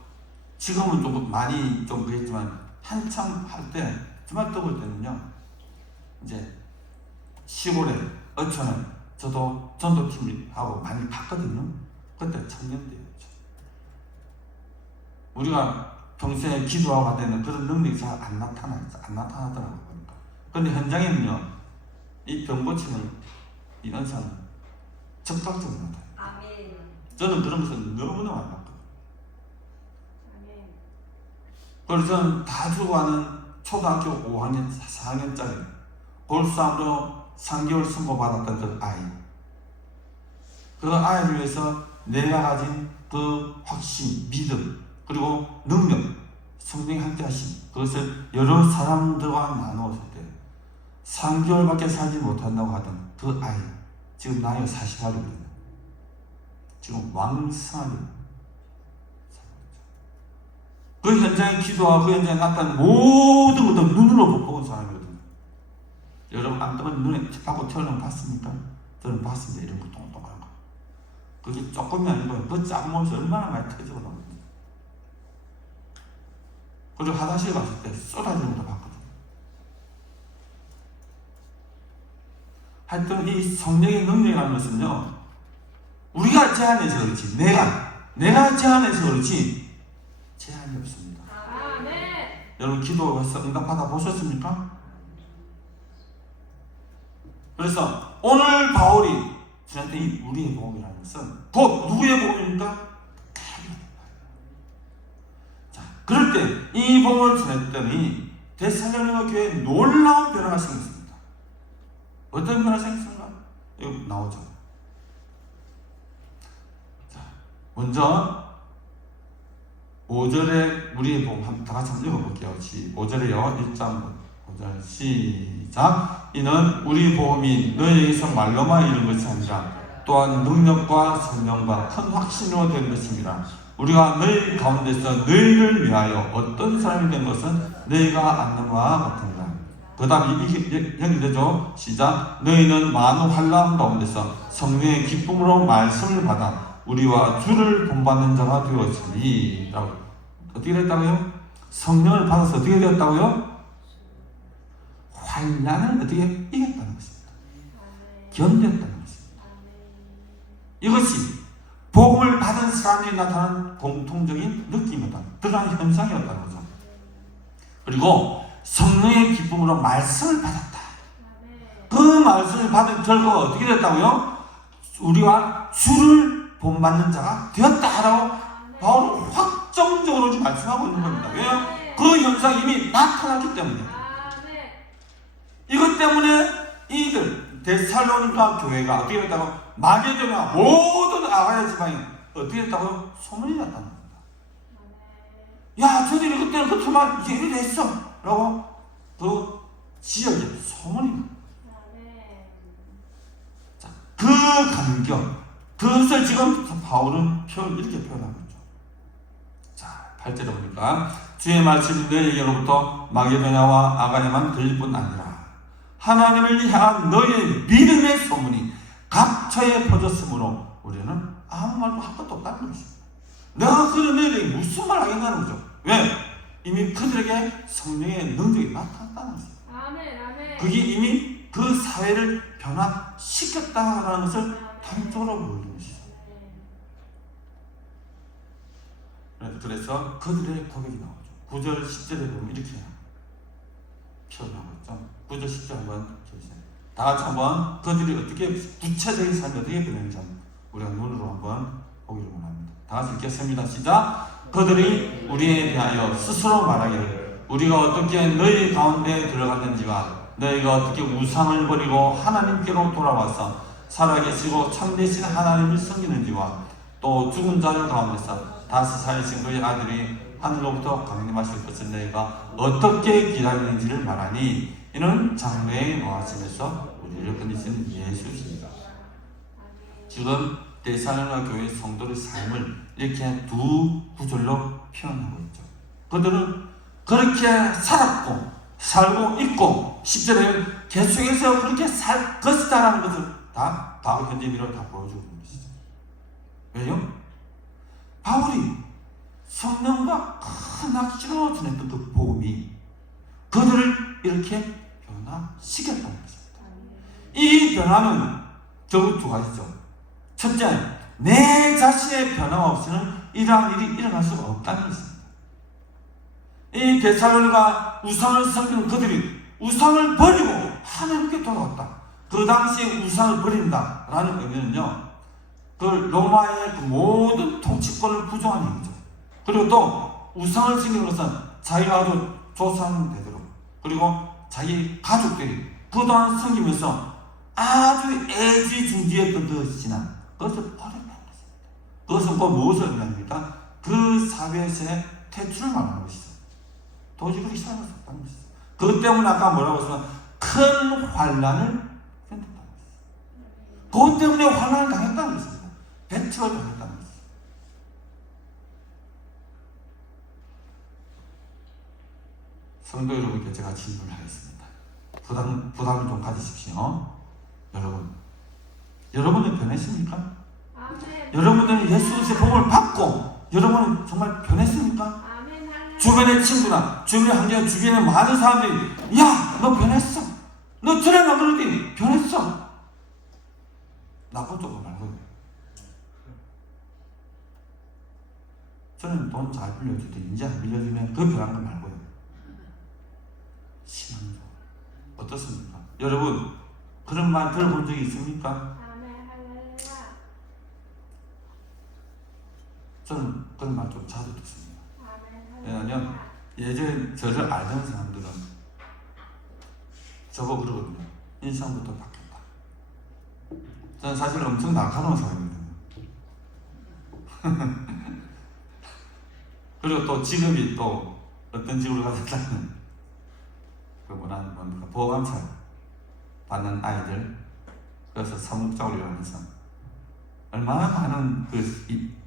지금은 조금 많이 좀 그랬지만 한참 할 때 정말 떠볼 때는요, 이제 시골에 어촌에 저도 전도팀하고 많이 봤거든요. 그때 청년 때였죠. 우리가 평소에 기도하고 받는 그런 능력이 잘 안 나타나더라고요. 그런데 현장에는요, 이 병 고치는 이 은사는 적극적으로 나타나요. 저는 그런 것을 너무나 많이 봤거든요. 그래서 저는 다 주고 하는 초등학교 5학년, 4학년짜리 볼수암으로 3개월 선고받았던 그 아이, 그 아이를 위해서 내가 가진 그 확신, 믿음, 그리고 능력, 성령이 함께 하심, 그것을 여러 사람들과 나누었을 때 3개월밖에 살지 못한다고 하던 그 아이, 지금 나이가 48이거든요. 지금 왕성하게 그 현장에 기도하고 그 현장에 나타난 모든 것도 눈으로 본 사람이거든요. 여러분 안떠만 눈에 tip하고 태어나면 봤습니까? 저는 봤습니다. 이런 거 동동한 거. 그게 조금이 아니고 그 작은 몸에서 얼마나 많이 터지고 나옵니다. 그리고 화장실 갔을 때 쏟아지는 것도 봤거든요. 하여튼 이 성령의 능력이라는 것은요, 우리가 제한해서 그렇지, 내가 제한해서 그렇지 제한이 없습니다. 여러분 기도해서 응답받아 보셨습니까? 그래서 오늘 바울이 저한테 이 우리의 복음이라는 것은 곧 누구의 복음입니까? 자, 그럴 때 이 복음을 전했더니 데살로니가 교회에 놀라운 변화가 생겼습니다. 어떤 변화가 생겼습니까? 여기 나오죠. 자, 먼저 5절에 우리의 복음 다 같이 한번 읽어볼게요. 5절에요. 1장 5절 시작. 이는 우리 복음이 너희에게서 말로만 이른 것이 아니라 또한 능력과 성령과 큰 확신으로 된 것입니다. 우리가 너희 가운데서 너희를 위하여 어떤 사람이 된 것은 너희가 아는 바와 같습니다. 그 다음 연결되죠. 시작. 너희는 많은 환난 가운데서 성령의 기쁨으로 말씀을 받아 우리와 주를 본받는 자가 되었으니 라고. 어떻게 됐다고요? 성령을 받아서 어떻게 되었다고요? 환난을 어떻게 이겼다는 것입니다. 견뎠다는 것입니다. 이것이 복음을 받은 사람이 나타나는 공통적인 느낌이었다. 드러난 현상이었다는 거죠. 그리고 성령의 기쁨으로 말씀을 받았다. 그 말씀을 받은 결과가 어떻게 됐다고요? 우리와 주를 본받는 자가 되었다라고 바울은 확정적으로 말씀하고 있는 겁니다. 왜요? 그 현상이 이미 나타났기 때문에. 이것 때문에 이들 데살로니가 교회가 어떻게 됐다고? 마게도냐 모든 아가야 지방이 어떻게 됐다고요? 소문이 났다는 겁니다. 야, 저들이 그때는 그렇게만 예를 했어 라고 그 지역에 소문이 납니다. 자, 그 감격, 그것을 지금 바울은 이렇게 표현하고 있죠. 자, 8절에 보니까 주의 말씀이 너희에게로부터 마게도냐와 아가야만 들릴 뿐 아니라 하나님을 향한 너희의 믿음의 소문이 각처에 퍼졌으므로 우리는 아무 말도 할 것도 없다는 것입니다. 내가 그런 너희에게 무슨 말 하겠다는 거죠. 왜? 이미 그들에게 성령의 능력이 나타났다는 것입니다. 그게 이미 그 사회를 변화시켰다는 것을 단적으로 보여주는 것이죠. 그래서 그들의 고백이 나오죠. 9절 10절에 보면 이렇게 표현하고 있죠. 9절 10절 한번 보세요. 다 같이 한번 그들이 어떻게 구체적인 삶이 어떻게 변했는지 우리가 눈으로 한번 보기를 원합니다. 다 같이 읽겠습니다. 시작. 그들이 우리에 대하여 스스로 말하기를 우리가 어떻게 너희 가운데 들어갔는지와 너희가 어떻게 우상을 버리고 하나님께로 돌아와서 살아계시고 참되신 하나님을 섬기는지와 또 죽은 자들 가운데서 다시 살리신 그의 아들이 하늘로부터 강림하실 것을 너희가 어떻게 기다리는지를 말하니 이는 장래에 노하심에서 우리를 건지신 예수십니다. 지금 데살로니가 교회 성도의 삶을 이렇게 두 구절로 표현하고 있죠. 그들은 그렇게 살았고 살고 있고 10절에 계속해서 그렇게 살 것이다라는 것을 다 바울 현재미로 다 보여주고 있는 것이죠. 왜요? 바울이 성령과 큰 확신으로 전했던 그 복음이 그들을 이렇게 변화시켰다는 것입니다. 이 변화는 결국 두 가지죠. 첫째, 내 자신의 변화 없이는 이러한 일이 일어날 수가 없다는 것입니다. 이 데살로니가 우상을 섬기는 그들이 우상을 버리고 하나님께 돌아왔다. 그 당시에 우상을 버린다라는 의미는요, 그 로마의 그 모든 통치권을 부정하는 얘기죠. 그리고 또 우상을 섬기는 것은 자기가 아주 조상 되도록 그리고 자기 가족들이 그동안 섬기면서 아주 애지중지했던 것이나 그것을 버렸다는 것입니다. 그것은 곧 무엇을 의미합니까? 그 사회에서의 퇴출을 말하는 것이죠. 도저히 그렇게 살아갈 수 없다는 것이죠. 그것 때문에 아까 뭐라고 했으면 큰 환난을 겪는다는 것이죠. 그것 때문에 환난을 당했다는 것입니다. 배척을 당했다는 것이죠. 성도 여러분께 제가 질문을 하겠습니다. 부담을 좀 가지십시오. 여러분은 변했습니까? 여러분들은 예수 그리스도의 복음을 받고 여러분은 정말 변했습니까? 주변의 친구나 주변의 환경, 주변의 많은 사람들이 야, 너 변했어. 너 전에 안 그러더니 변했어. 나쁜 쪽으로 말고 저는 돈 잘 빌려줄 때 이제 안 빌려주면 그 변한 거 말고요. 신앙적으로 어떻습니까? 여러분 그런 말 들어본 적이 있습니까? 아멘. 할렐루야. 저는 그런 말 좀 자주 듣습니다. 아멘. 왜냐하면 할렐루야. 예전에 저를 알던 사람들은 저보고 그러거든요. 인상부터 바뀌었다. 저는 사실 엄청 날카로운 사람이거든요. 그리고 또 직업이 또 어떤 직업을 가졌다면 뭡니까 보호감찰 받는 아이들, 그래서 사목작업을 하면서 얼마나 많은 그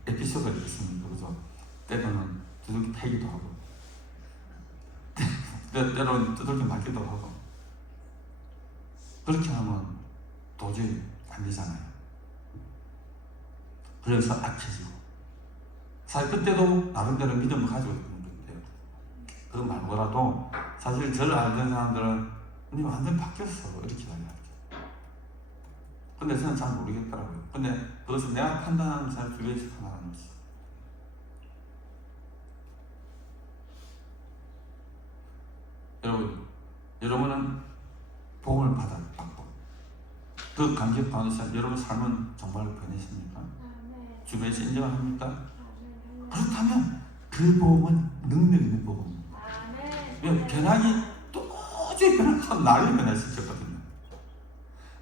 에피소드가 있겠습니까? 그죠? 때로는 두들기 패기도 하고 때로는 두들기 맞기도 하고. 그렇게 하면 도저히 안 되잖아요. 그래서 악해지고. 사실 그때도 나름대로 믿음을 가지고 있는 건데요. 그거 말고라도 사실 저를 알던 사람들은 니 완전 바뀌었어 이렇게 이야기하죠. 근데 저는 잘 모르겠더라고요. 근데 그것은 내가 판단하는 사람 주변에서 판단하는 것이죠. 여러분은 복음을 받고 그 감격 가운데서 여러분 삶은 정말 변했습니까? 아멘. 주변에서 인정합니까? 아멘. 그렇다면 그 복음은 능력 있는 복음입니다. 아멘. 변하기 도저히 변하면 나를 변화시켰거든요.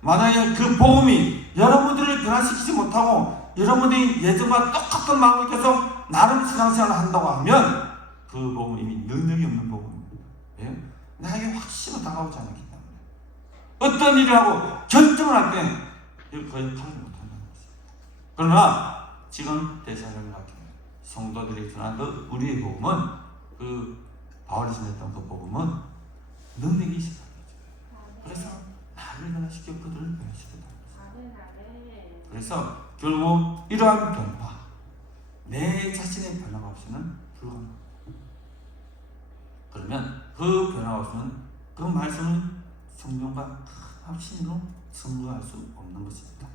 만약에 그 복음이 여러분들을 변화시키지 못하고 여러분들이 예전과 똑같은 마음을 계속 나름 신앙생활을 한다고 하면 그 복음은 이미 능력이 없는 복음입니다. 예? 나에게 확신은 다가오지 않기 때문에 어떤 일을 하고 결정을 할 때 이걸 거의 파악을 못한다는 것입니다. 그러나 지금 대사를 갖게 성도들이 전한 그 우리의 복음은 그 바울이 전했던 그 복음은 능력이 있어요. 그래서 나를 변화시켜 그들을 변화시켰다. 아멘. 아멘. 그래서 결국 이러한 변화, 내 자신의 변화가 없이는 불가능합니다. 그러면 그 변화가 없이는 그 말씀은 성경과 큰 확신으로 승부할 수 없는 것입니다.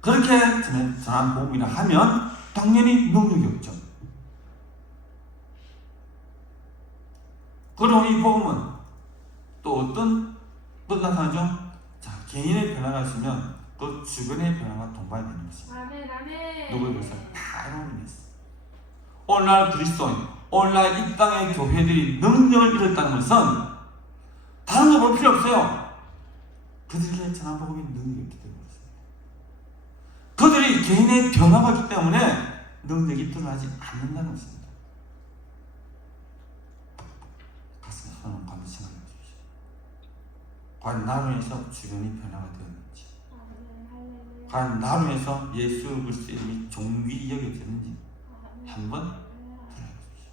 그렇게 전한 복음이라 하면 당연히 능력이 없죠. 그럼 이 복음은 또 어떤 것 나타나죠? 자, 개인의 변화가 있으면 그 주변의 변화가 동반이 되는 것입니다. 아멘. 아멘. 누구에 비해서 다 이루어냈어. 오늘날 그리스도인, 오늘날 이 땅의 교회들이 능력을 잃었다는 것은 다른 거 볼 필요 없어요. 그들에게 전한 복음이 능력이 있기 때문이었습니다. 그들이 개인의 변화가 있기 때문에 능력이 드러나지 않는다는 것입니다. 가슴에 손을 얹고 한번 생각해 보십시오. 과연 나로 인해서 주변이 변화가 되었는지, 아멘. 할렐루야. 과연 나로 인해서 예수 그리스도의 이름이 존귀히 여겨졌는지 한번 들어보십시오.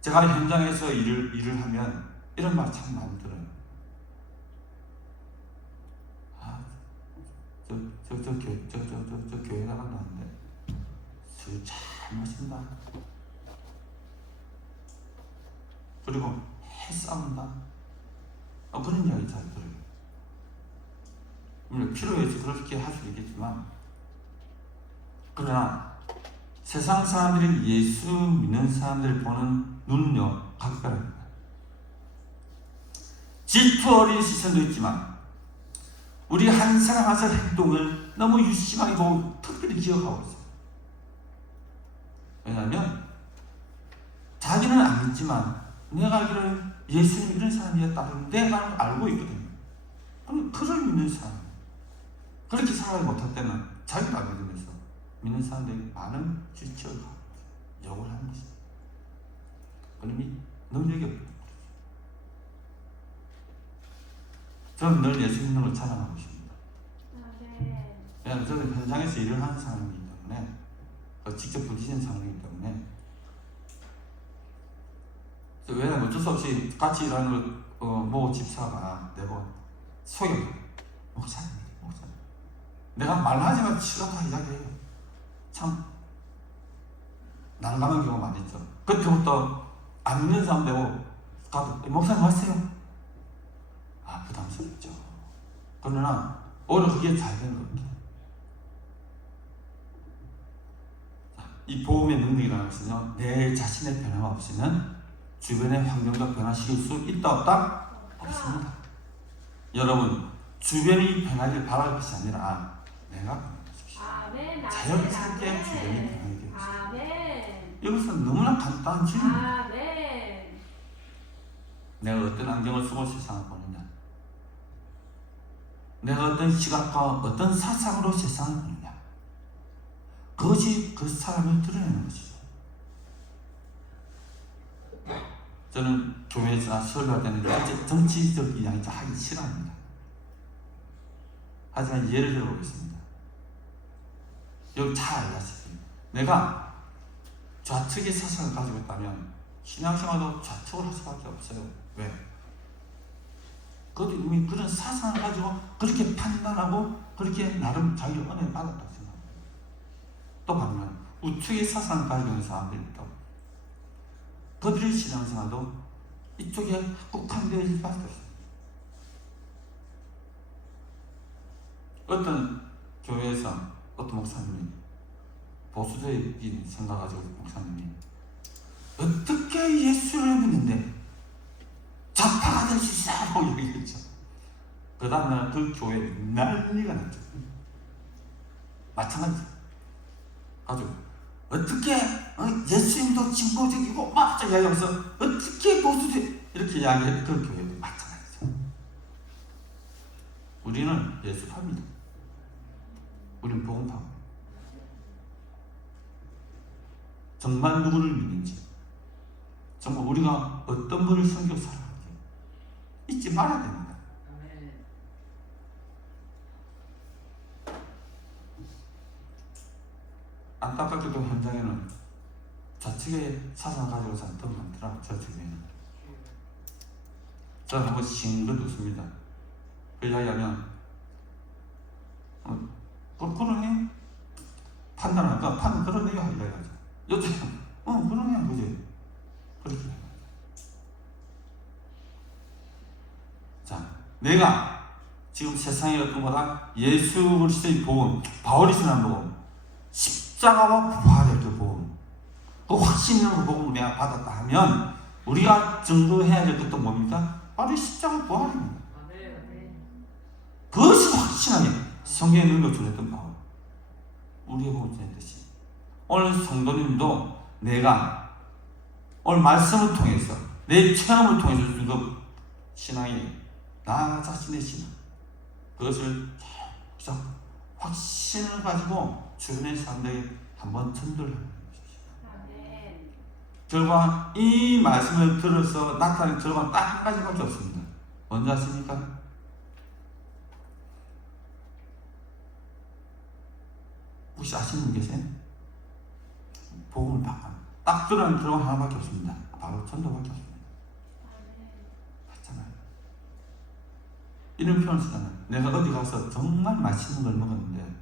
제가 현장에서 일을 하면 이런 말 참 많이 들어요. 저 교회 나간다는데 술 잘 마신다. 그리고 해싸운다. 그런 이야기 잘 들어요. 물론 필요해서 그렇게 할 수 있겠지만, 그러나 세상 사람들이 예수 믿는 사람들을 보는 눈은요 각별합니다. 질투 어린 시선도 있지만 우리 한 사람 한 사람 행동을 너무 유심하게 보고 특별히 기억하고 있어요. 왜냐하면 자기는 안 믿지만 내가 알기로는 예수님 이런 사람이었다는 내가 알고 있거든요. 그럼 그를 믿는 사람, 그렇게 살아가지 못할 때는 자기도 안 믿으면서 믿는 사람들이 많은 질책을 하고 욕을 하는 것입니다. 그러니 능력이 없는 거죠. 저는 늘 예수 믿는 걸 자랑하고 있습니다. 아멘. 왜냐하면 저는 현장에서 일을 하는 사람이기 때문에, 직접 부딪히는 사람이기 때문에, 왜냐하면 어쩔 수 없이 같이 일하는 모 집사가 내고 속여요. 목사님. 내가 말하지만 지가 다 이야기해요. 참 난감한 경우가 많이 있죠. 그때부터 안 믿는 사람 되고 가도 목사님 왔어요. 부담스럽죠. 그러나 오히려 그게 잘 되는 겁니다. 이 복음의 능력이라는 것은요, 내 자신의 변화가 없으면 주변의 환경도 변화시킬 수 있다 없다? 없습니다. 여러분, 주변이 변하길 바랄 것이 아니라 내가 변하십시오. 아멘. 자연스럽게 주변이 변하게 되십시오. 아멘. 이것은 너무나 간단한 질문입니다. 아멘. 내가 어떤 안경을 쓰고 세상을 보느냐, 내가 어떤 시각과 어떤 사상으로 세상을 보느냐, 그것이 그 사람을 드러내는 것이죠. 저는 교회에서 설교할 때는 정치적 이야기 하기 싫어합니다. 하지만 예를 들어보겠습니다. 여기 잘 알다시피 내가 좌측의 사상을 가지고 있다면 신앙생활도 좌측을 할 수밖에 없어요. 왜? 그것도 이미 그런 사상을 가지고 그렇게 판단하고 그렇게 나름 자기 은혜를 받았다고 생각합니다. 또 반면 우측의 사상을 가지고 있는 사람들이 있다고, 그들의 신앙생활도 이쪽에 국한되어질 수밖에 없어요. 어떤 교회에서 어떤 목사님이 보수적인 생각 가지고 목사님이 어떻게 예수를 믿는데 좌파가 될 수 있어라고 얘기했죠. 그 다음날 그 교회에 난리가 났죠. 마찬가지죠. 아주 어떻게 예수님도 진보적이고 막 이야기하면서 어떻게 보수적 이렇게 이야기해. 그 교회도 마찬가지죠. 우리는 예수파입니다. 우리는 복음파. 정말 누구를 믿는지, 정말 우리가 어떤 분을 섬기고 살아가는지 잊지 말아야 됩니다. 안타깝게도 현장에는 좌측의 사상을 가지고 사는 더 많더라. 저 주변에는. 저는 한번 싱긋 웃습니다. 그 이야기하면 그러네? 판단할까? 그러네요. 이래가지고 요즘 그러네. 그지? 그렇게 자, 내가 지금 세상에 어떤 거다 예수 그리스도의 복음, 바울이 전한 복음, 십자가와 부활의 그 복음, 그 확신 있는 그 복음을 내가 받았다 하면 우리가 증거해야 될 것도 뭡니까? 바로 십자가 부활입니다. 그것이 확신하게 성경의 능력을 전했던 바울, 우리의 복음을 전했듯이 오늘 성도님도 내가 오늘 말씀을 통해서 내 체험을 통해서 준 그 신앙이 나 자신의 신앙, 그것을 계속 확신을 가지고 주변의 사람들에게 한번 전달을 하는 것이죠. 결과 이 말씀을 들어서 나타낸 결과는 딱 한 가지밖에 없습니다. 뭔지 아십니까? 혹시 아시는 분 계세요? 복음을 받고 딱 드러난 결과 하나밖에 없습니다. 바로 전도밖에 없습니다. 맞잖아요. 이런 표현을 쓰잖아요. 내가 어디 가서 정말 맛있는 걸 먹었는데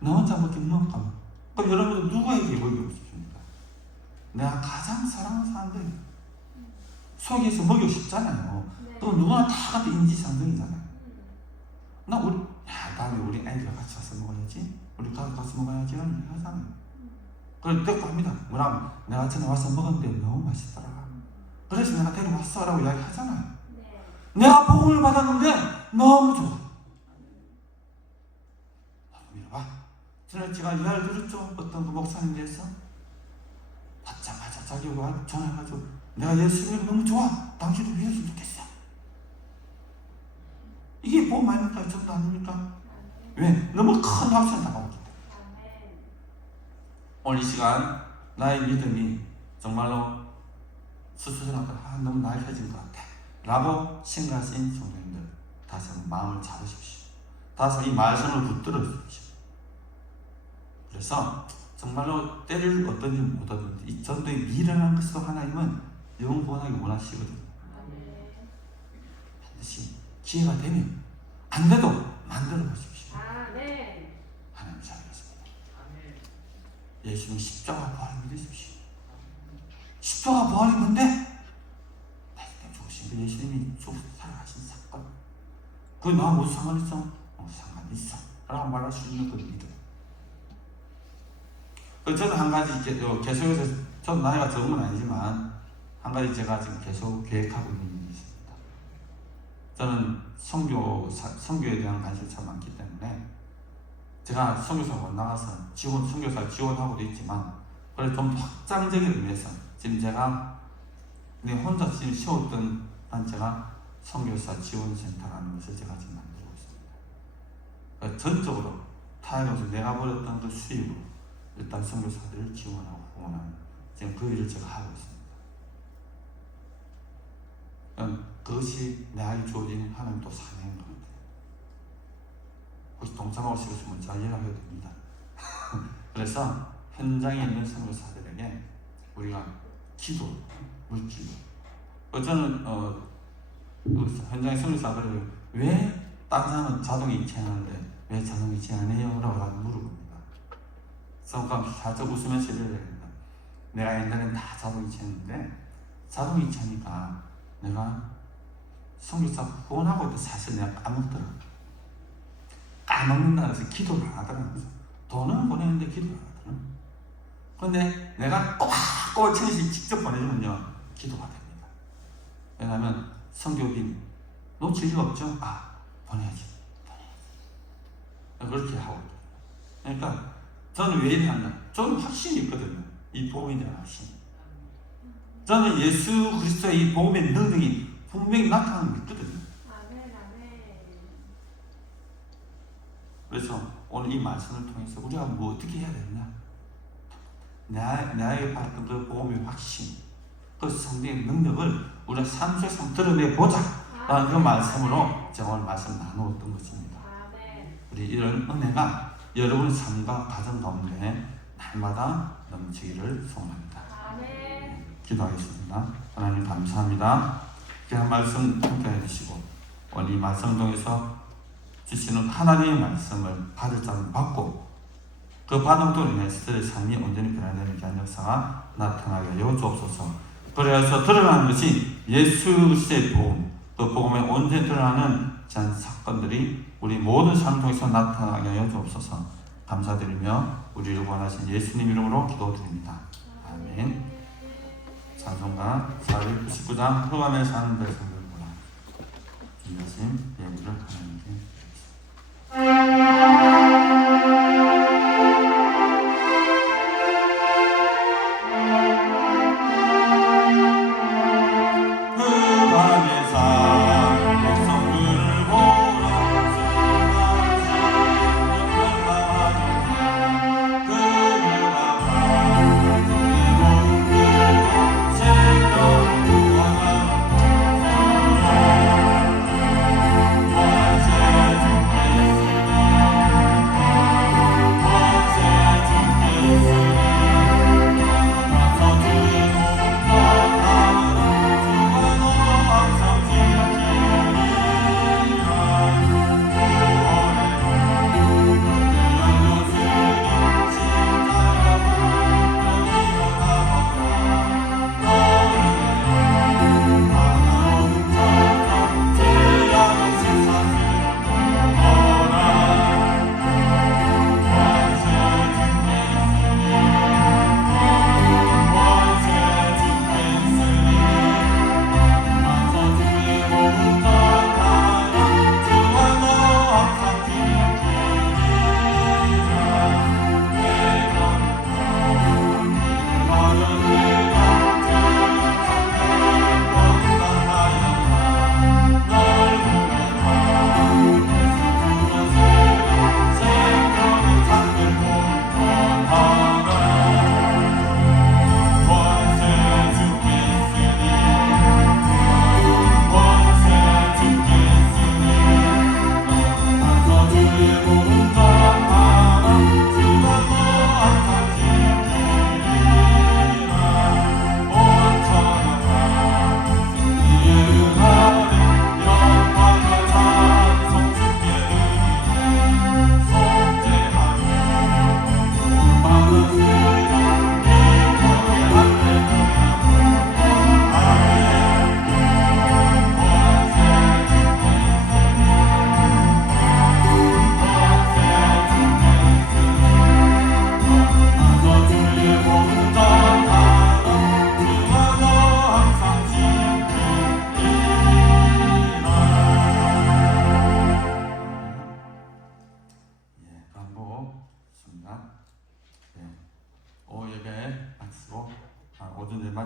나 혼자 먹기 먹을까? 그럼 여러분들 누구에게 먹이고 싶습니까? 내가 가장 사랑하는 사람들 속에서 먹이고 싶잖아요. 또 누구나 다 같은 인지상정이잖아요. 나 우리 다음에 우리 애들과 같이 와서 먹어야지, 우리 가족 같이 먹어야지 이런 얘기 하잖아요. 그래서 듣고 합니다. 뭐라면 내가 전에 와서 먹었는데 너무 맛있더라. 그래서 내가 데려왔어 라고 이야기 하잖아요. 내가 복음을 받았는데 너무 좋아. 믿어봐. 전에 제가 이야기를 들었죠. 어떤 그 목사님 대해서 받자마자 자기가 전화해가지고 내가 예수를 너무 좋아. 당신도 믿었으면 좋겠어. 이게 복음 아닙니까? 전도 아닙니까? 왜? 너무 큰 확신을 당하고 있기 때문에. 오늘 이 시간 나의 믿음이 정말로 수수전하다 너무 나약해진 것 같아 라고 생각하신 성도님들, 다시 한번 마음을 잡으십시오. 다시 한번 이 말씀을 붙들어 주십시오. 그래서 정말로 때를 얻든지 못 얻든지 이 전도에 미련한 것도 하나님은 영원하게 원하시거든요. 반드시 기회가 되면 안 돼도 만들어 보십시오. 하나님 잘하겠습니다. 예수님 십자가 부활을 믿으십시오. 십자가 부활이 뭔데? 나에게 죽으신 그 예수님이 살아가신 사건, 그게 나와 무슨 상관 있어? 상관 있어 라고 말할 수 있는 그 믿음. 저는 한 가지 계속해서, 저도 나이가 적은 건 아니지만 한 가지 제가 지금 계속 계획하고 있는 일이 있습니다. 저는 선교에 대한 관심이 참 많기 때문에 제가 선교사 못 나가서 선교사 지원하고도 있지만 그래서 좀 확장적인 의미에서 지금 제가 혼자 지금 세웠던 단체가 선교사 지원센터라는 것을 제가 지금 만들고 있습니다. 그러니까 전적으로 타협에서 내가 벌였던 그 수입으로 일단 선교사들을 지원하고 후원하는 지금 그 일을 제가 하고 있습니다. 그것이 내게 주어진 하나님 또 사명인 것 같아요. 혹시 동참하고 싶으시면 잘 연락해도 됩니다. 그래서 현장에 있는 선교사들에게 우리가 기도, 물기도. 저는 현장의 선교사들을 왜 다른 사람은 자동이 이체하는데 왜 자동이 이체 안 해요? 라고 물어봅니다. 그래서 살짝 웃으면서 이래야 됩니다. 내가 옛날엔 다 자동 이체했는데 자동 이체하니까 내가 선교사 후원하고 있는데 사실 내가 까먹더라. 까먹는다 해서 기도를 안 하더라고요. 돈은 보내는데 기도를 안 하더라. 그런데 내가 꼬박꼬박 천씩 직접 보내주면요 기도가 됩니다. 왜냐하면 선교빈 놓칠 리가 없죠. 보내야지. 그렇게 하고 있거든요. 그러니까 저는 왜 이러냐, 저는 확신이 있거든요. 이 복음에 대한 확신. 저는 예수 그리스도의 이 복음의 능력이 분명히 나타나는 게 있거든요. 아멘. 그래서 오늘 이 말씀을 통해서 우리가 뭐 어떻게 해야 되느냐, 나에게 받았던 그 복음의 확신, 그 성령의 능력을 우리가 삶 속에서 드러내보자 라는 그 말씀으로 제가 오늘 말씀 나누었던 것입니다. 아멘. 우리 이런 은혜가 여러분의 삶과 가정 가운데 날마다 넘치기를 소원합니다. 아멘. 기도하겠습니다. 하나님 감사합니다. 귀한 말씀 함께 해주시고 오늘 이 말씀을 통해서 주시는 하나님의 말씀을 받을 자는 받고 그 받음으로 인해서 삶이 온전히 변화되는 귀한 역사가 나타나게 하여 주옵소서. 그래서 드러나는 것이 예수 그리스도의 복음, 그 복음에 온전히 드러나는 전 사건들이 우리 모든 삶 통해서 나타나게 하여 주옵소서. 감사드리며 우리를 원하신 예수님 이름으로 기도드립니다. 아멘. 찬송가 499장 흑암에 사는 백성들 보라. 주님 예물을 하나님께 주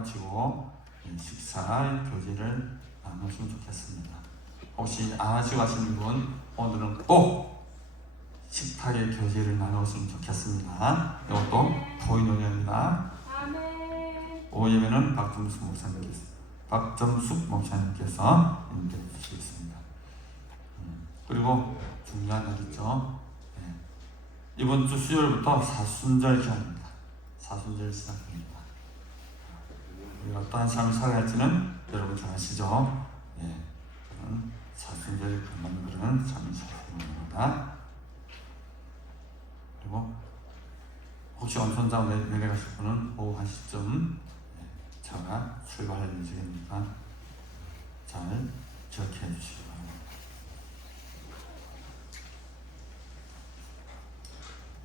마치고 식사 교제를 나누시면 좋겠습니다. 혹시 안 하시고 하시는 분 오늘은 꼭 식탁의 교제를 나누었으면 좋겠습니다. 이것도 토의논의입니다. 아멘. 오후 예배는 박점숙 목사님께서 인도해 주시겠습니다. 그리고 중요한 날 있죠. 이번 주 수요일부터 사순절 기간입니다. 사순절 시작합니다. 우리가 어떠한 삶을 살아야 할지는 여러분 잘 아시죠? 저는 사순절 그만 그러는 삶을 살아갑니다. 그리고 혹시 온천장 내려가실 분은 오후 1시쯤 차가 출발할 예정이니까 잘 기억해 주시기 바랍니다.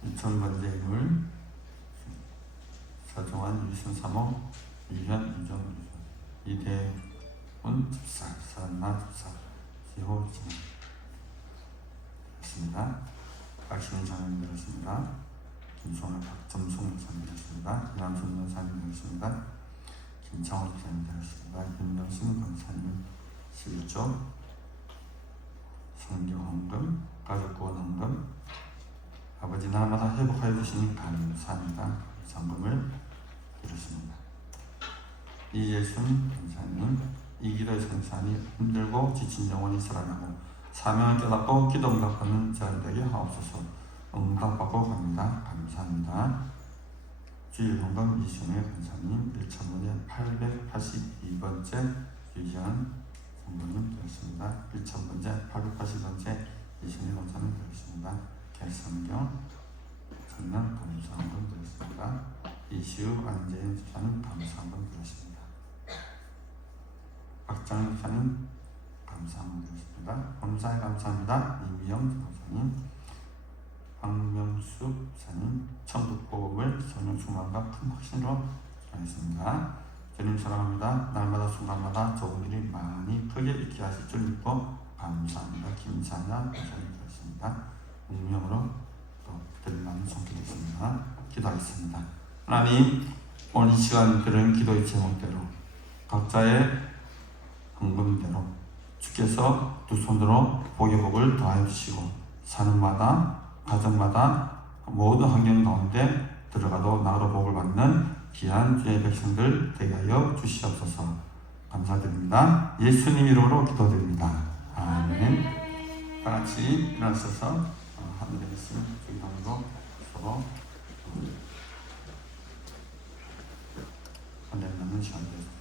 2000번째 인물 서정환, 유순사모, 유현, 이정훈, 이대훈 집사, 산나 집사, 지호 진행 있습니다. 박신희 장로님 되었습니다. 김송아, 박점송 목사님 되었습니다. 이남순 목사님 되었습니다. 김창호 목사님 되었습니다. 김명신 권사님 실조, 성경헌금, 가족구원헌금, 아버지 날마다 회복하여 주시니 감사합니다. 성금을 드렸습니다. 이예순 권사님, 이기도의 선사님, 힘들고 지친 영혼이 살아나고 사명을 깨닫고 기도 응답하는 자들 되게 하옵소서. 응답받고 갑니다. 감사합니다. 주일헌금 이순의 권사님, 1,000번째 882번째 유지한 성도님 되었습니다. 1,000번째 880번째 이순의 권사님 되었습니다. 개성경 성령 감사한번 드렸습니다. 이시우 안재인 집사님 감사한번 드렸습니다. 박장 집사님 감사한번 드렸습니다. 감사에 감사합니다. 이미영 집사님, 황명수 집사님 천국복음을 성령 충만과 큰 확신으로 전했습니다. 주님 사랑합니다. 날마다 순간마다 좋은 일이 많이 크게 있게 하실 줄 믿고 감사합니다. 김사냐 집사님 드렸습니다. 운명으로 또 드리는 손길이십니다. 기도하겠습니다. 하나님, 오늘 이 시간 들은 기도의 제목대로 각자의 헌금대로 주께서 두 손으로 복의 복을 더하여 주시고 사는마다 가정마다 모든 환경 가운데 들어가도 나로 복을 받는 귀한 주의 백성들 되게 하여 주시옵소서. 감사드립니다. 예수님 이름으로 기도드립니다. 아멘. 다 같이 일어나셔서 하늘에 있는 주님으로 서로 은혜를 나누는 시간 되겠습니다.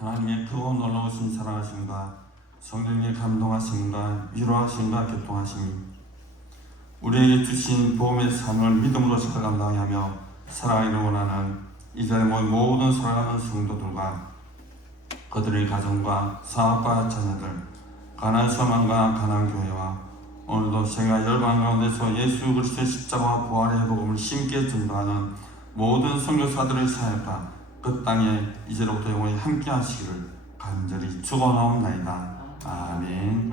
하나님의 크고 놀라우신 사랑하심과 성령의 감동하심과 위로하심과 교통하심이 우리에게 주신 복음의 삶을 믿음으로 잘 감당하며 살아가기를 원하는 이 자리에 모인 모든 살아가는 성도들과 그들의 가정과 사업과 자녀들, 가난 소망과 가난 교회와 오늘도 세계가 열방 가운데서 예수 그리스도의 십자가와 부활의 복음을 심게 전도하는 모든 선교사들의 사역과 그 땅에 이제로부터 영원히 함께 하시기를 간절히 축원하옵나이다. 아멘.